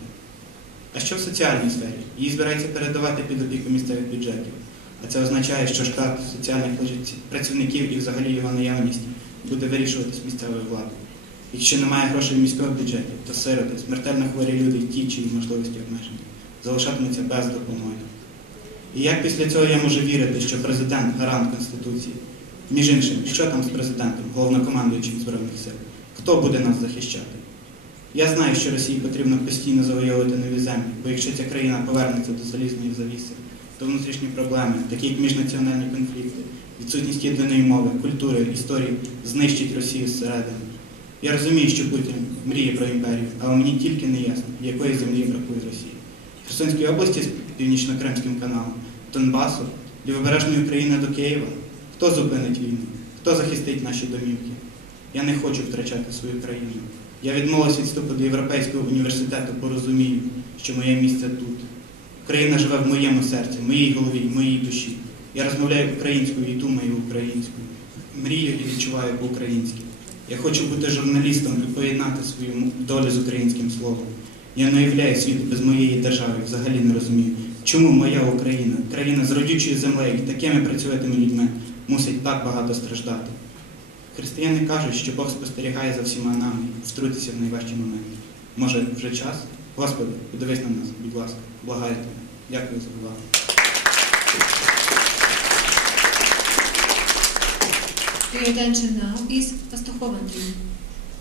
А що в соціальній сфері? Її збирається передавати під опіку місцевих бюджетів. А це означає, що штат соціальних працівників і взагалі його наявність буде вирішуватись місцевою владою. Якщо немає грошей в міському бюджеті, то сироти, смертельно хворі люди й ті, чиї можливості обмежені, залишатимуться без допомоги. І як після цього я можу вірити, що президент – гарант Конституції? Між іншим, що там з президентом, головнокомандуючим Збройних сил? Хто буде нас захищати? Я знаю, що Росії потрібно постійно завойовувати нові землі, бо якщо ця країна повернеться до залізної завіси, то внутрішні проблеми, такі як міжнаціональні конфлікти, відсутність єдиної мови, культури, історії, знищить Росію зсередини. Я розумію, що Путін мріє про імперію, але мені тільки не ясно, якої землі бракує Росії. В Херсонській області з Північно-Кримським каналом, Донбасу, Лівобережної України до Києва. Хто зупинить війну? Хто захистить наші домівки? Я не хочу втрачати свою країну. Я відмовився від вступу до Європейського університету, бо розумію, що моє місце тут. Україна живе в моєму серці, в моїй голові, в моїй душі. Я розмовляю українською і думаю українською. Мрію і відчуваю по-українськи. Я хочу бути журналістом і поєднати свою долю з українським словом. Я не уявляю світ без моєї держави, взагалі не розумію, чому моя Україна, країна з родючою землею і такими працьовитими людьми, мусить так багато страждати. Християни кажуть, що Бог спостерігає за всіма нами і втрутиться в найважчі моменти. Може, вже час? Господи, подивись на нас, будь ласка, благаю тебе. Дякую за увагу. Your attention now is Pastor Coventry.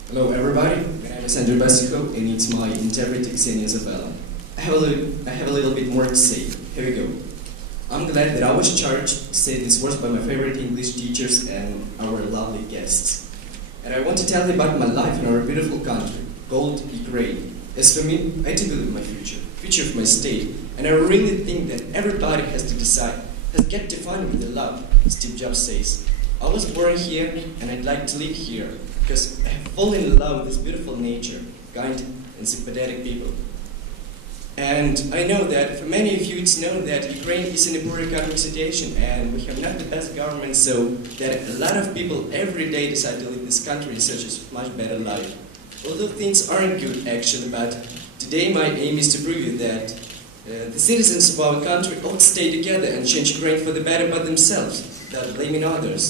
Hello everybody, my name is Andrew Basico and it's my interpreter Xenia Isabella. I have a little bit more to say. Here we go. I'm glad that I was charged to say this words by my favorite English teachers and our lovely guests. And I want to tell you about my life in our beautiful country, called Ukraine. As for me, I do believe in my future of my state, and I really think that everybody has to decide, has to get defined with the love, as Steve Jobs says. I was born here, and I'd like to live here, because I have fallen in love with this beautiful nature, kind and sympathetic people. And I know that for many of you it's known that Ukraine is in a poor economic situation and we have not the best government, so that a lot of people every day decide to leave this country in search of a much better life. Although things aren't good actually, but today my aim is to prove you that the citizens of our country ought to stay together and change Ukraine for the better by themselves, without blaming others.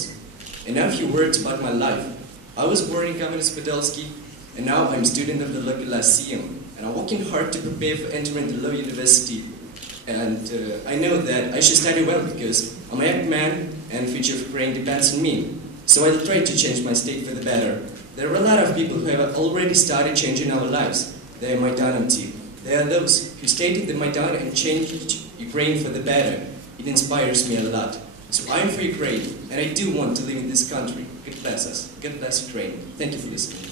And now a few words about my life. I was born in Kamянець-Подольский, and now I'm a student of the local lyceum. And I'm working hard to prepare for entering the law university. And I know that I should study well because I'm a young man and the future of Ukraine depends on me. So I'll try to change my state for the better. There are a lot of people who have already started changing our lives. They are Maidan too. They are those who stated the Maidan and changed Ukraine for the better. It inspires me a lot. So I'm for Ukraine, and I do want to live in this country. God bless us. God bless Ukraine. Thank you for listening.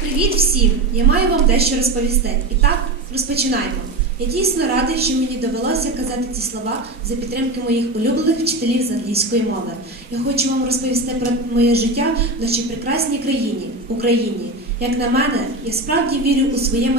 Привіт всім! Я маю вам дещо розповісти. І так, розпочинаємо. Я дійсно радий, що мені довелося казати ці слова за підтримки моїх улюблених вчителів з англійської мови. Я хочу вам розповісти про моє життя в нашій прекрасній країні, Україні. Як на мене, я справді вірю у своє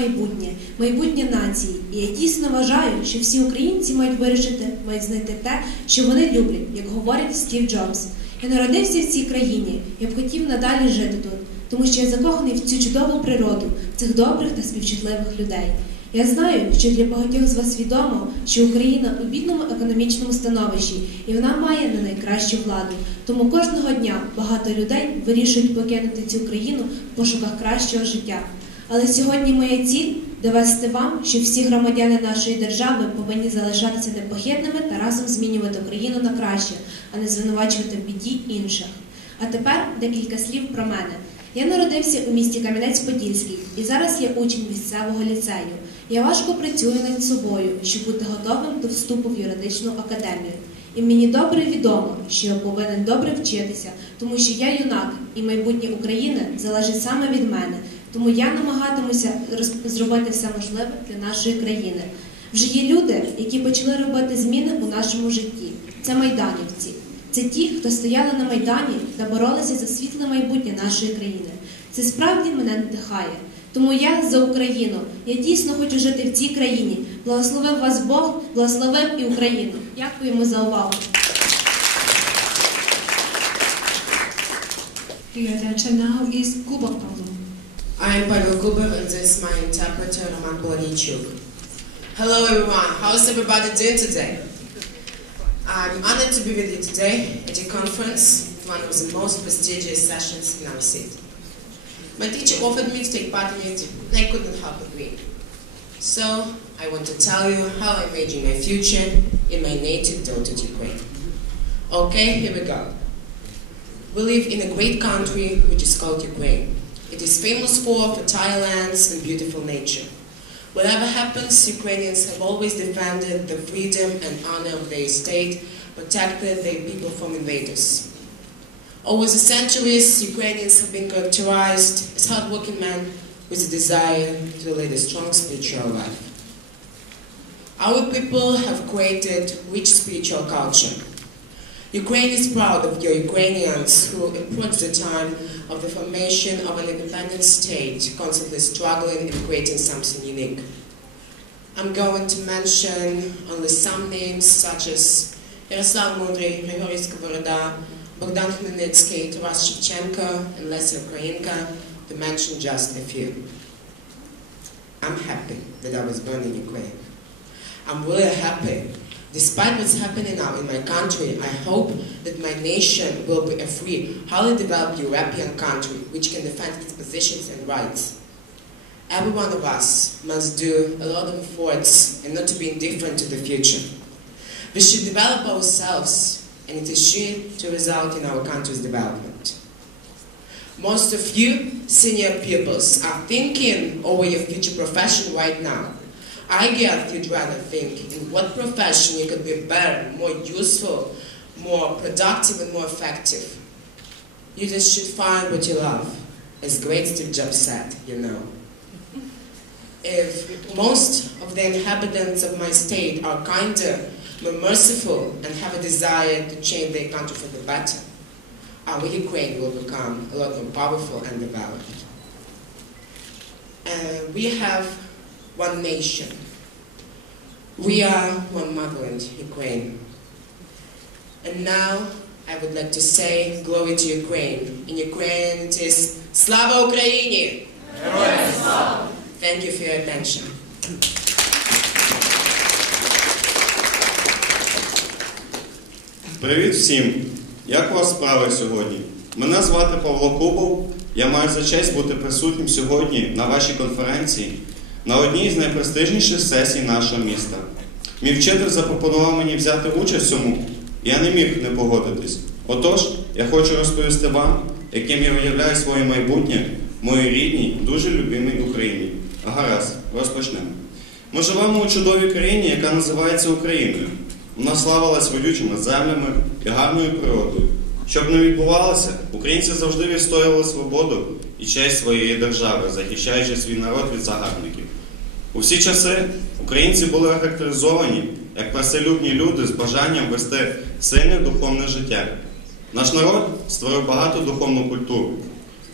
майбутнє нації. І я дійсно вважаю, що всі українці мають вирішити, мають знайти те, що вони люблять, як говорить Стів Джобс. Я народився в цій країні, я б хотів надалі жити тут, тому що я закоханий в цю чудову природу, цих добрих та співчутливих людей. Я знаю, що для багатьох з вас відомо, що Україна у бідному економічному становищі, і вона має не найкращу владу. Тому кожного дня багато людей вирішують покинути цю країну в пошуках кращого життя. Але сьогодні моя ціль – довести вам, що всі громадяни нашої держави повинні залишатися непохитними та разом змінювати Україну на краще, а не звинувачувати в біді інших. А тепер декілька слів про мене. Я народився у місті Кам'янець-Подільський і зараз я учень місцевого ліцею. Я важко працюю над собою, щоб бути готовим до вступу в юридичну академію. І мені добре відомо, що я повинен добре вчитися, тому що я юнак, і майбутнє України залежить саме від мене. Тому я намагатимуся зробити все можливе для нашої країни. Вже є люди, які почали робити зміни у нашому житті. Це майданівці. Це ті, хто стояли на Майдані та боролися за світле майбутнє нашої країни. Це справді мене надихає. Тому я за Україну. Я дійсно хочу жити в цій країні. Благословив вас Бог, благословив і Україну. Дякуємо за увагу. Your attention now is Kuba Pavlo. I am Pavel Kubev and this is my interpreter, Roman Polonichuk. Hello everyone, how's everybody doing today? I'm honored to be with you today at a conference, one of the most prestigious sessions in our city. My teacher offered me to take part in it, and I couldn't help agree. So, I want to tell you how I imagine my future in my native dotted Ukraine. Okay, here we go. We live in a great country which is called Ukraine. It is famous for fertile lands and beautiful nature. Whatever happens, Ukrainians have always defended the freedom and honor of their state, protected their people from invaders. Over the centuries, Ukrainians have been characterized as hardworking men with a desire to lead a strong spiritual life. Our people have created rich spiritual culture. Ukraine is proud of your Ukrainians who approach the time of the formation of an independent state, constantly struggling and creating something unique. I'm going to mention only some names such as Ярослав Мудрий, Григорій Сковорода, Богдан Хмельницький, Тарас Шевченко, and Lesa Ukrainka, to mention just a few. I'm happy that I was born in Ukraine. I'm really happy. Despite what's happening now in my country, I hope that my nation will be a free, highly developed European country which can defend its positions and rights. Every one of us must do a lot of efforts and not to be indifferent to the future. We should develop ourselves, and it is sure to result in our country's development. Most of you senior pupils are thinking over your future profession right now. I guess you'd rather think in what profession you could be better, more useful, more productive and more effective. You just should find what you love, as great Steve Jobs said, you know. If most of the inhabitants of my state are kinder, more merciful, and have a desire to change their country for the better, our Ukraine will become a lot more powerful and developed. We have one nation. We are one motherland, Ukraine. And now I would like to say glory to Ukraine. In Ukraine it is Slava Ukraini! Thank you for your attention. Привіт всім! Як у вас справи сьогодні? Мене звати Павло Кубов. Я маю за честь бути присутнім сьогодні на вашій конференції на одній з найпрестижніших сесій нашого міста. Мій вчитель запропонував мені взяти участь в цьому, і я не міг не погодитись. Отож, я хочу розповісти вам, яким я уявляю своє майбутнє в моїй рідній, дуже любимій Україні. Гаразд, розпочнемо. Ми живемо у чудовій країні, яка називається Україною. Вона славилась родючими землями і гарною природою. Щоб не відбувалося, українці завжди відстоювали свободу і честь своєї держави, захищаючи свій народ від загарбників. У всі часи українці були охарактеризовані як працелюбні люди з бажанням вести сильне духовне життя. Наш народ створив багату духовну культуру.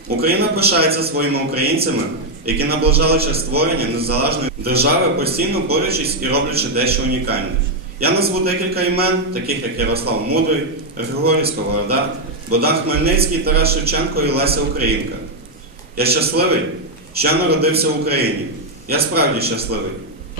Україна пишається своїми українцями, які наближали час створення незалежної держави, постійно борючись і роблячи дещо унікальне. Я назву декілька імен, таких як Ярослав Мудрий, Григорій Сковорода, Богдан Хмельницький, Тарас Шевченко і Леся Українка. Я щасливий, що я народився в Україні. Я справді щасливий.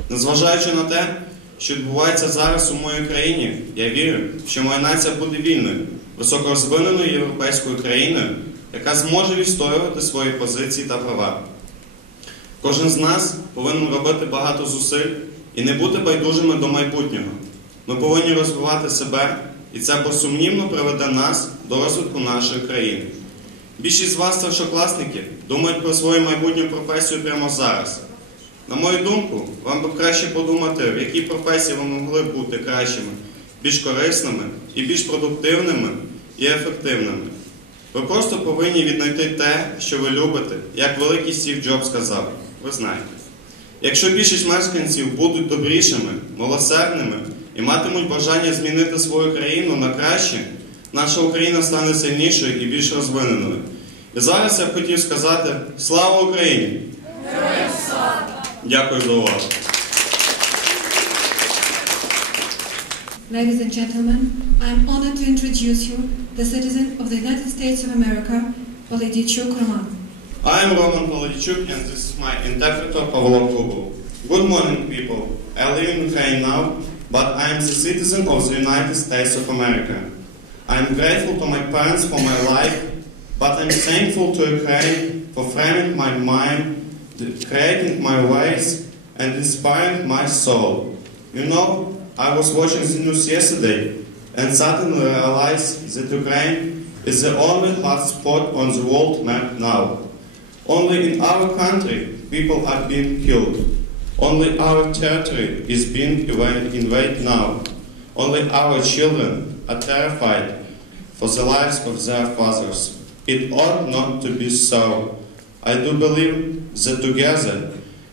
Незважаючи на те, що відбувається зараз у моїй країні, я вірю, що моя нація буде вільною, високорозвиненою європейською країною, яка зможе відстоювати свої позиції та права. Кожен з нас повинен робити багато зусиль і не бути байдужими до майбутнього. Ми повинні розвивати себе, і це безсумнівно приведе нас до розвитку нашої країни. Більшість з вас, старшокласники, думають про свою майбутню професію прямо зараз. На мою думку, вам би краще подумати, в якій професії ви могли б бути кращими, більш корисними і більш продуктивними і ефективними. Ви просто повинні віднайти те, що ви любите, як великий Стів Джобс сказав, ви знаєте. Якщо більшість мешканців будуть добрішими, милосердними і матимуть бажання змінити свою країну на краще, наша Україна стане сильнішою і більш розвиненою. І зараз я б хотів сказати «Слава Україні!» Героям слава! Дякую за увагу. Ladies and gentlemen, I am honored to introduce you the citizen of the United States of America, Polodichuk Roman. I am Roman Polodichuk and this is my interpreter Pavlo Kubov. Good morning, people. I live in Ukraine now, but I am the citizen of the United States of America. I am grateful to my parents for my life, but I am thankful to Ukraine for framing my mind, creating my ways, and inspiring my soul. You know, I was watching the news yesterday and suddenly realized that Ukraine is the only hot spot on the world map now. Only in our country people are being killed. Only our territory is being invaded now. Only our children are terrified for the lives of their fathers. It ought not to be so. I do believe that together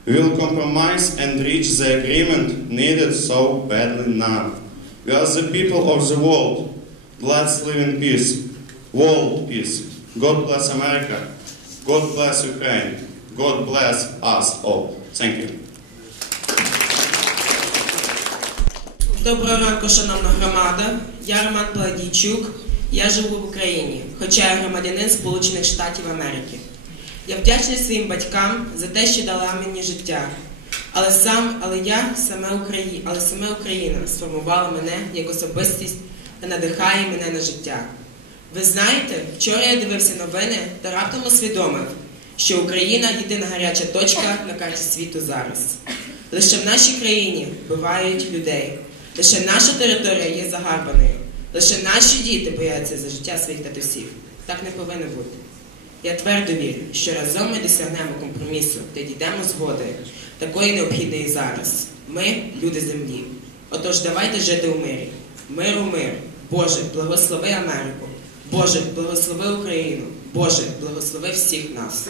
we will compromise and reach the agreement needed so badly now. We are the people of the world. Let's live in peace. World peace. God bless America. God bless Ukraine. God bless us all. Thank you. Доброго ранку, шановна громада. Я Роман Полодійчук. Я живу в Україні, хоча я громадянин Сполучених Штатів Америки. Я вдячний своїм батькам за те, що дала мені життя. Але саме Україна сформувала мене як особистість та надихає мене на життя. Ви знаєте, вчора я дивився новини та раптом усвідомив, що Україна – єдина гаряча точка на карті світу зараз. Лише в нашій країні вбивають людей. Лише наша територія є загарбаною. Лише наші діти бояться за життя своїх татусів. Так не повинно бути. Я твердо вірю, що разом ми досягнемо компромісу та дійдемо згоди, такої необхідної зараз. Ми – люди землі. Отож, давайте жити у мирі. Миру, мир. Боже, благослови Америку. Боже, благослови Україну. Боже, благослови всіх нас.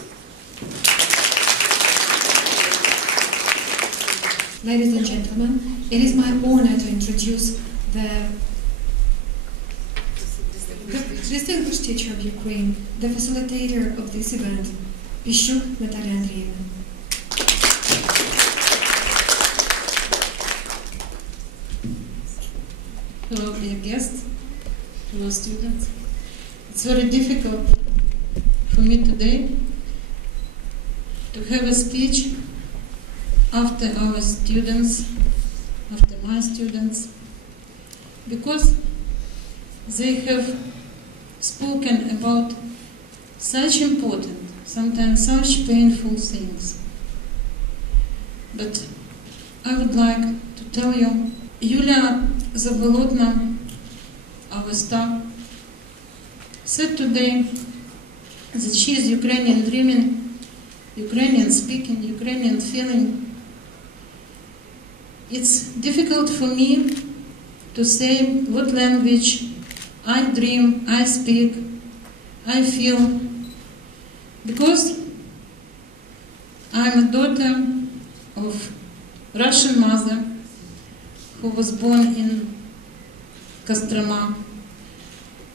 Ladies and gentlemen, it is my honor to introduce the distinguished teacher of Ukraine, the facilitator of this event, Pishuk Natalia Andreevna. Hello, dear guests, hello, students. It's very difficult for me today to have a speech after our students, after my students, because they have spoken about such important, sometimes such painful things. But I would like to tell you, Yulia Zabolotna, our star, said today that she is Ukrainian dreaming, Ukrainian speaking, Ukrainian feeling. It's difficult for me to say what language I dream, I speak, I feel, because I'm a daughter of Russian mother who was born in Kostroma,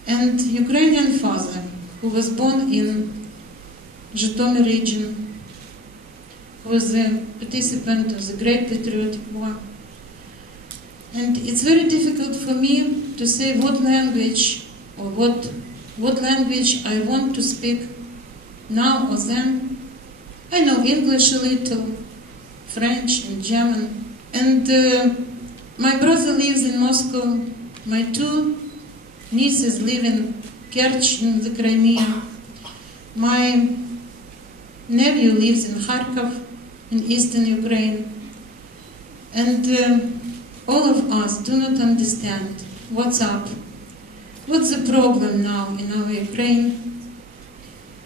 and Ukrainian father who was born in Zhytomyr region, who was a participant of the Great Patriotic War. And it's very difficult for me to say what language or what language I want to speak now or then. I know English a little, French and German. And my brother lives in Moscow. My two nieces live in Kerch in the Crimea. My nephew lives in Kharkov. in eastern Ukraine. And all of us do not understand what's up, what's the problem now in our Ukraine.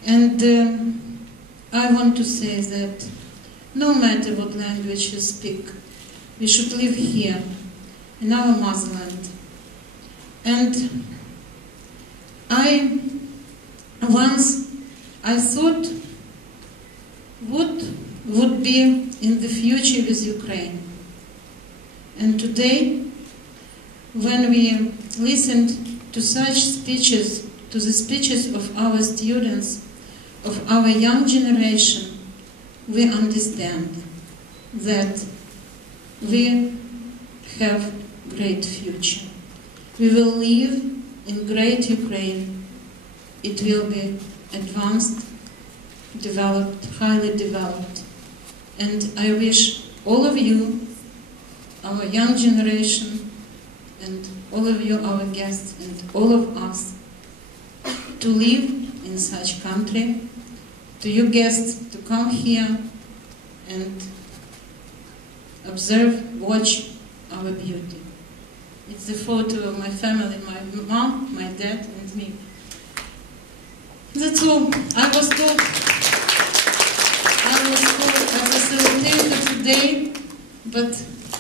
And I want to say that no matter what language you speak, we should live here, in our motherland. And I thought what would be in the future with Ukraine. And today, when we listened to such speeches, to the speeches of our students, of our young generation, we understand that we have great future. We will live in great Ukraine. It will be advanced, developed, highly developed. And I wish all of you, our young generation, and all of you, our guests, and all of us, to live in such country, to you guests to come here and observe, watch our beauty. It's the photo of my family, my mom, my dad, and me. That's all. I was told a facilitator today, but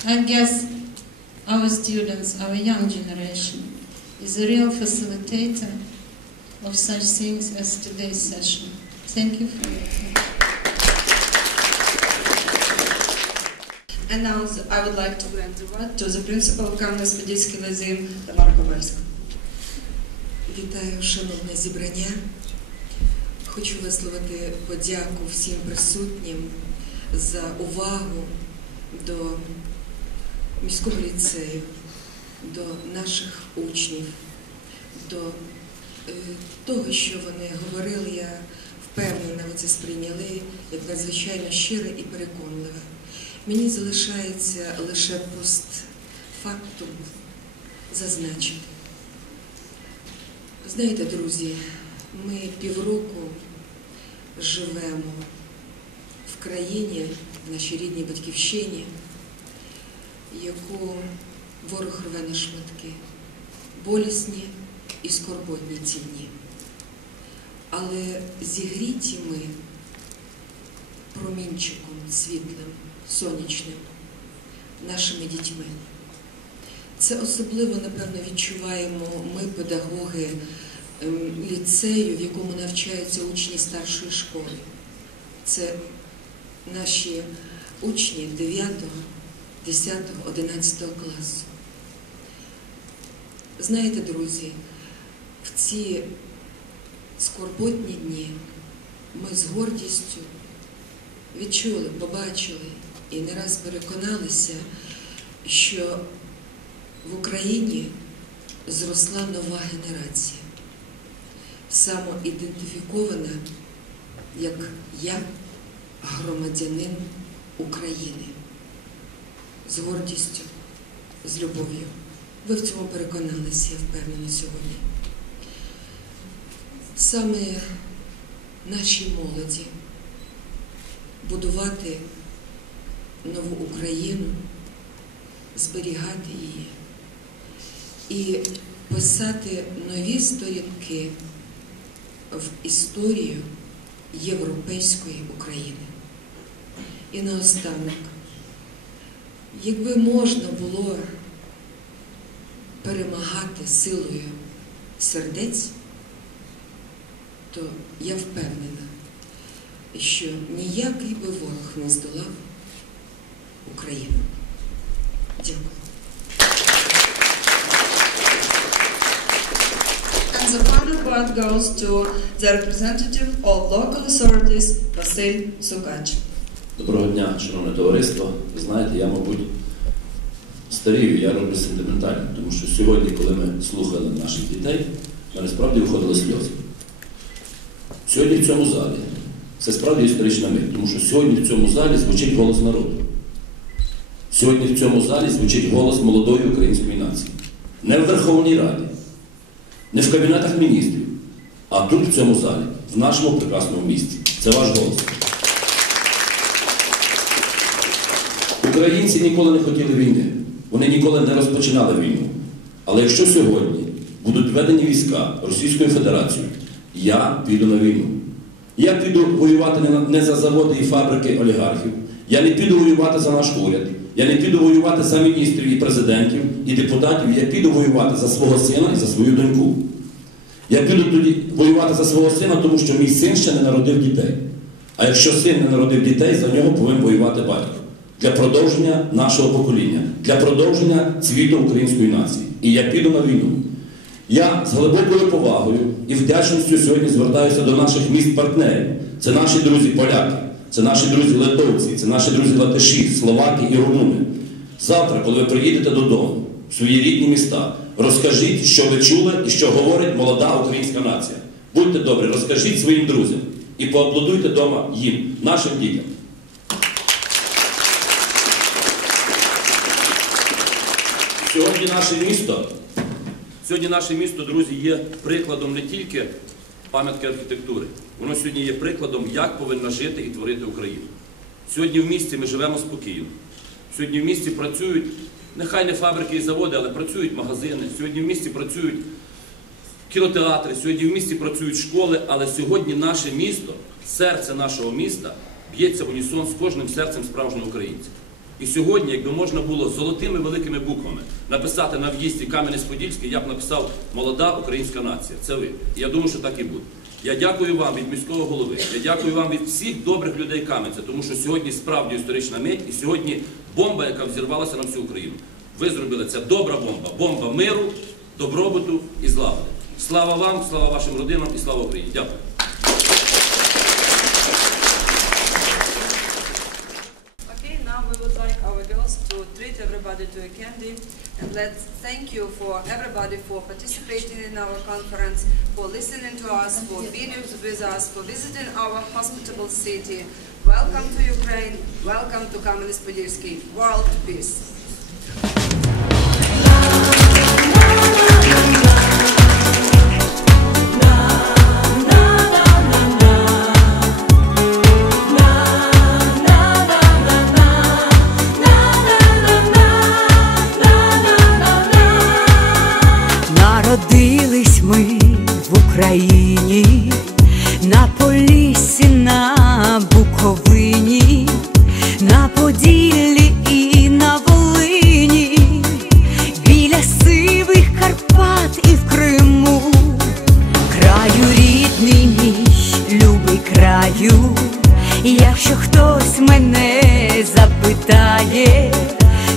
I guess our students, our young generation, is a real facilitator of such things as today's session. Thank you for your attention. And now I would like to grant the word to the principal of Кам'янець-Подільський ліцей Тамара Ковальська. Вітаю, шановне зібрання. Хочу висловити подяку всім присутнім за увагу до міського ліцею, до наших учнів, до того, що вони говорили, я впевнена, ви це сприйняли як надзвичайно щире і переконливе. Мені залишається лише постфактум зазначити. Знаєте, друзі, ми півроку живемо в країні, в нашій рідній батьківщині, яку ворог рве на шматки, болісні і скорботні ці дні. Але зігріті ми промінчиком світлим, сонячним, нашими дітьми. Це особливо, напевно, відчуваємо ми, педагоги ліцею, в якому навчаються учні старшої школи. Це наші учні 9, 10, 11 класу. Знаєте, друзі, в ці скорботні дні ми з гордістю відчули, побачили і не раз переконалися, що в Україні зросла нова генерація, самоідентифікована як я, громадянин України. З гордістю, з любов'ю. Ви в цьому переконалися, я впевнена, сьогодні. Саме нашій молоді будувати нову Україну, зберігати її і писати нові сторінки в історію європейської України. І наостанок, якби можна було перемагати силою сердець, то я впевнена, що ніякий би ворог не здолав Україну. Дякую. And the final word goes to the representative of local authorities, Василь Сукач. Доброго дня, шановне товариство. Ви знаєте, я, мабуть, старію, я роблю сентиментально, тому що сьогодні, коли ми слухали наших дітей, в мене справді виходили сльози. Сьогодні в цьому залі, це справді історична мить, тому що сьогодні в цьому залі звучить голос народу. Сьогодні в цьому залі звучить голос молодої української нації. Не в Верховній Раді, не в Кабінетах міністрів, а тут в цьому залі, в нашому прекрасному місті. Це ваш голос. Українці ніколи не хотіли війни. Вони ніколи не розпочинали війну. Але якщо сьогодні будуть введені війська Російською Федерацією, я піду на війну. Я піду воювати не за заводи і фабрики олігархів. Я не піду воювати за наш уряд. Я не піду воювати за міністрів і президентів, і депутатів. Я піду воювати за свого сина і за свою доньку. Я піду тоді воювати за свого сина, тому що мій син ще не народив дітей. А якщо син не народив дітей, за нього повинен воювати батько. Для продовження нашого покоління, для продовження цвіту української нації. І я піду на війну. Я з глибокою повагою і вдячністю сьогодні звертаюся до наших міст-партнерів. Це наші друзі-поляки, це наші друзі-литовці, це наші друзі-латиші, словаки і румуни. Завтра, коли ви приїдете додому, в свої рідні міста, розкажіть, що ви чули і що говорить молода українська нація. Будьте добрі, розкажіть своїм друзям і поаплодуйте вдома їм, нашим дітям. Сьогодні наше місто, друзі, є прикладом не тільки пам'ятки архітектури. Воно сьогодні є прикладом, як повинна жити і творити Україна. Сьогодні в місті ми живемо спокійно. Сьогодні в місті працюють, нехай не фабрики і заводи, але працюють магазини. Сьогодні в місті працюють кінотеатри, сьогодні в місті працюють школи, але сьогодні наше місто, серце нашого міста, б'ється в унісон з кожним серцем справжнього українця. І сьогодні, якби можна було золотими великими буквами написати на в'їзді Кам'янець-Подільський, я б написав «Молода українська нація». Це ви. І я думаю, що так і буде. Я дякую вам від міського голови, я дякую вам від всіх добрих людей Кам'янця, тому що сьогодні справді історична мить, і сьогодні бомба, яка взірвалася на всю Україну. Ви зробили це добра бомба, бомба миру, добробуту і злагоди. Слава вам, слава вашим родинам і слава Україні. Дякую. Now we would like our girls to treat everybody to a candy, and let's thank you for everybody for participating in our conference, for listening to us, for being with us, for visiting our hospitable city. Welcome to Ukraine, welcome to Каменец-Подольский. World peace. Народились ми в Україні, на Поліссі, на Буковині, на Поділлі і на Волині, біля сивих Карпат і в Криму. Краю рідний мій, любий краю, якщо хтось мене запитає,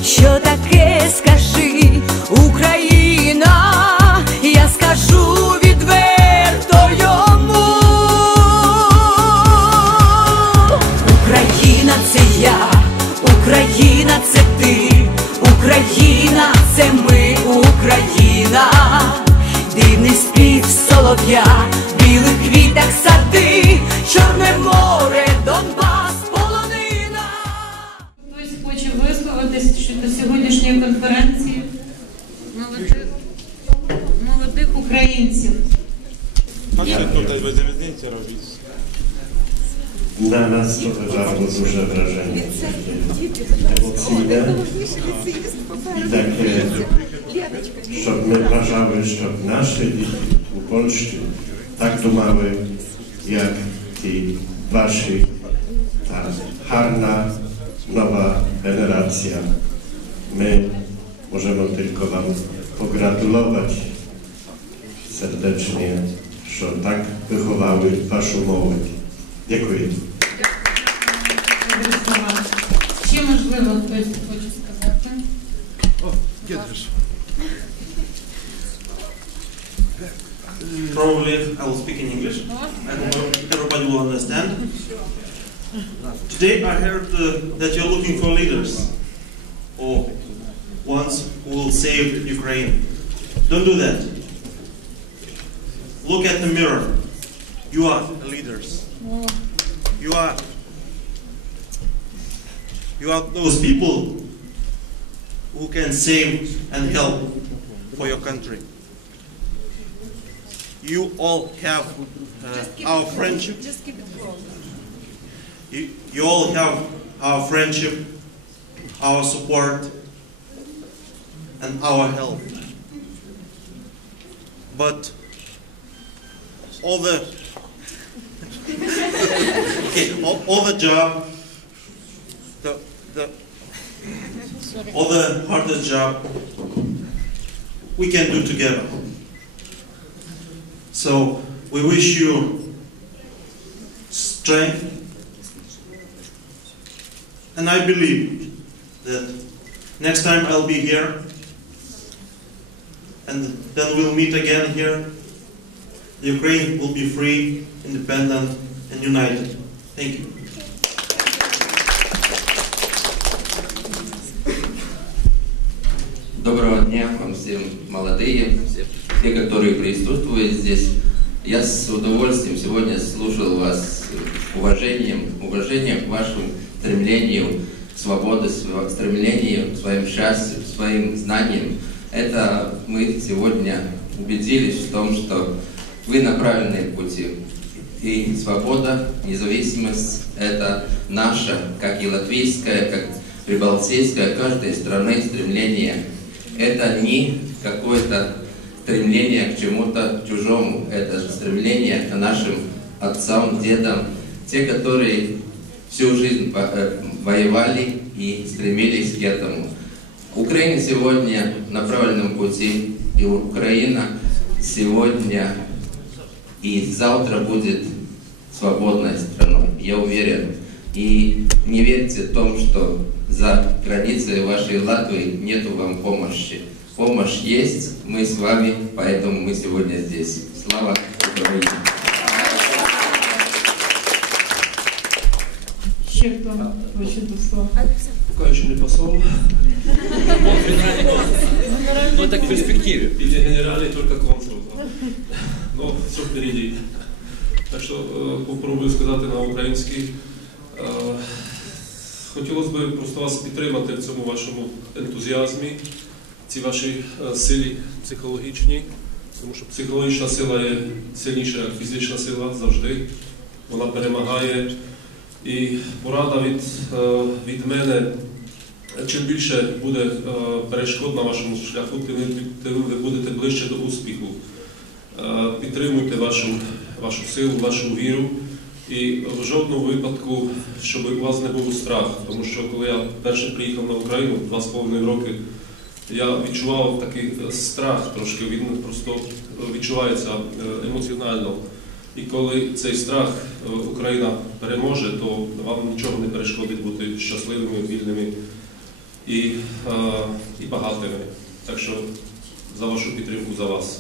що таке, скажи, Україна, я скажу відверто йому. Україна – це я, Україна – це ти, Україна – це ми, Україна. Дивний спів солов'я, в білих квітах сади, Чорне море, Донбас, полонина. Хтось хоче висловитись щодо сьогоднішньої конференції молодих українців. Na nas to wywarło duże wrażenie. Emocje i takie, щоб ми бажали, щоб наші діти у Польщі так думали, як і ваші, та гарна, nowa generacja. My możemy tylko wam pogratulować serdecznie, że tak wychowały waszą młodzież. Dziękuję. Ще можливо хтось хоче сказати? Probably I will speak in English. I hope everybody will understand. Today I heard that you're looking for leaders, or ones who will save Ukraine. Don't do that. Look at the mirror. You are leaders. You are those people who can save and help for your country. You all have our friendship. You all have our friendship, our support and our help. But all the hardest job we can do together. So we wish you strength, and I believe that next time I'll be here, and then we'll meet again here, Ukraine will be free, independent, and united. Thank you. Доброго дня вам всем, молодые, все, которые присутствуют здесь. Я с удовольствием сегодня слушал вас с уважением к вашему стремлению к свободе, стремлению к своим счастью, к своим знаниям. Это мы сегодня убедились в том, что вы на правильном пути. И свобода, независимость – это наша, как и латвийская, как прибалтийская, каждой страны стремление. Это не какое-то стремление к чему-то чужому, это стремление к нашим отцам, дедам, те, которые всю жизнь воевали и стремились к этому. Украина сегодня на правильном пути, и Украина сегодня и завтра будет свободной страной, я уверен. И не верьте в том, что за границей вашей Латвии нету вам помощи. Помощь есть, мы с вами, поэтому мы сегодня здесь. Слава Украине! Ще хто хоче до слова? Пока еще не посол. Ну, так в перспективе. Или генеральный только консул. Но все впереди. Так що попробую сказати на українській. Хотілося б просто вас підтримати в цьому вашому ентузіазмі, цій вашій силі психологічній, тому що психологічна сила є сильніша, як фізична сила завжди. Вона перемагає. І порада від мене, чим більше буде перешкод на вашому шляху, тим ви будете ближче до успіху. Підтримуйте вашу силу, вашу віру. І в жодному випадку, щоб у вас не був страх, тому що коли я перше приїхав на Україну 2,5 роки, я відчував такий страх трошки, він просто відчувається емоціонально. І коли цей страх Україна переможе, то вам нічого не перешкодить бути щасливими, вільними і багатими. Так що за вашу підтримку, за вас.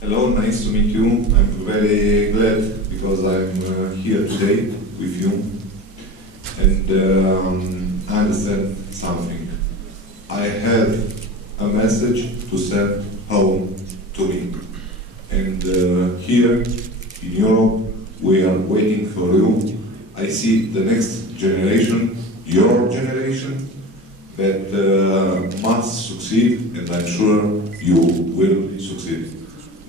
Hello, nice to meet you. I'm very glad because I'm here today with you. And I understand something. I have a message to send home to me. And here in Europe, we are waiting for you. I see the next generation, your generation, that must succeed, and I'm sure you will succeed.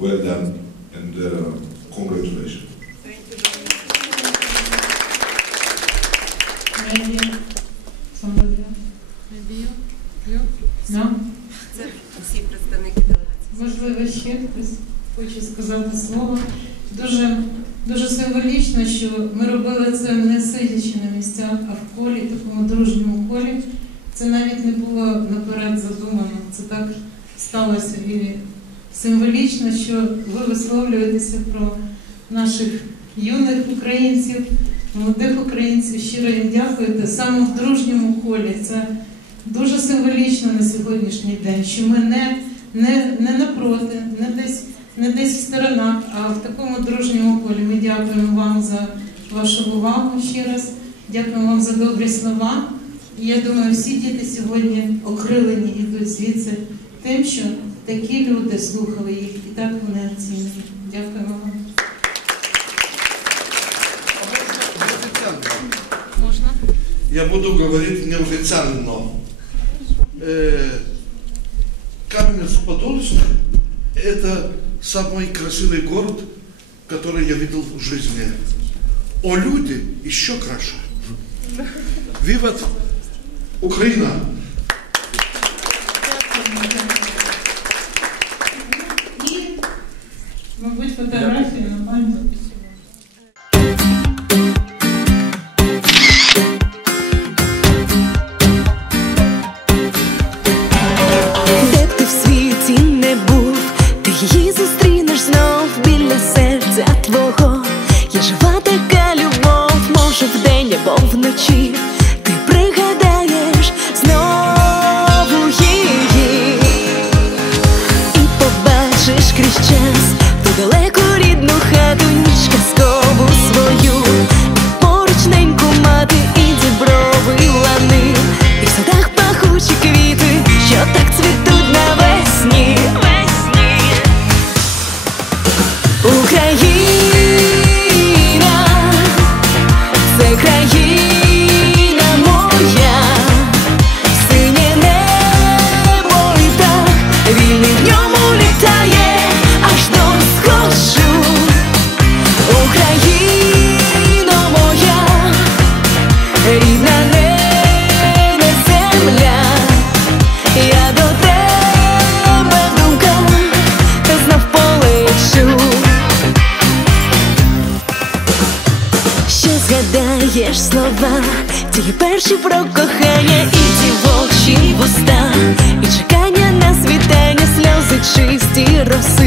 Well done, and congratulations. Це всі представники делегації. Можливо, ще хтось хоче сказати слово. Дуже символічно, що ми робили це не сидячи на місцях, а в колі, такому дружньому колі. Це навіть не було наперед задумано. Це так сталося. І символічно, що ви висловлюєтеся про наших юних українців, молодих українців. Щиро їм дякуєте. Саме в дружньому колі. Це дуже символічно на сьогоднішній день, що ми не напроти, не десь в сторонах, а в такому дружньому колі. Ми дякуємо вам за вашу увагу ще раз. Дякуємо вам за добрі слова. І я думаю, всі діти сьогодні окрилені йдуть звідси тим, що такі люди слухали їх, і так вони оцінюють. Дякуємо вам. Можно? Я буду говорить неофициально. Каменец-Подольский – это самый красивый город которые я видел в жизни. О люди еще краше. Виват Украина! І, мабуть, фотографії на пам'ять. Де б ти в світі не був, ти її зустрінеш знов біля серця твого. Є жива така любов, може вдень або вночі. Ти пригадаєш знову її і побачиш крізь час ту далеку рідну хату, ніч казкову свою. І поруч неньку мати, і діброви лани, і в садах пахучі квіти, що так цвітуть навесні. Україна – це країна моя, синє небо і птах, вільний в ньому літає аж до сходу. Україно моя, рідна не земля, я до тебе в думках знов полечу. Ще згадаєш слова, ті перші про кохання, і ті вовчі вуста, і чекання на світання, сльози чисті роси.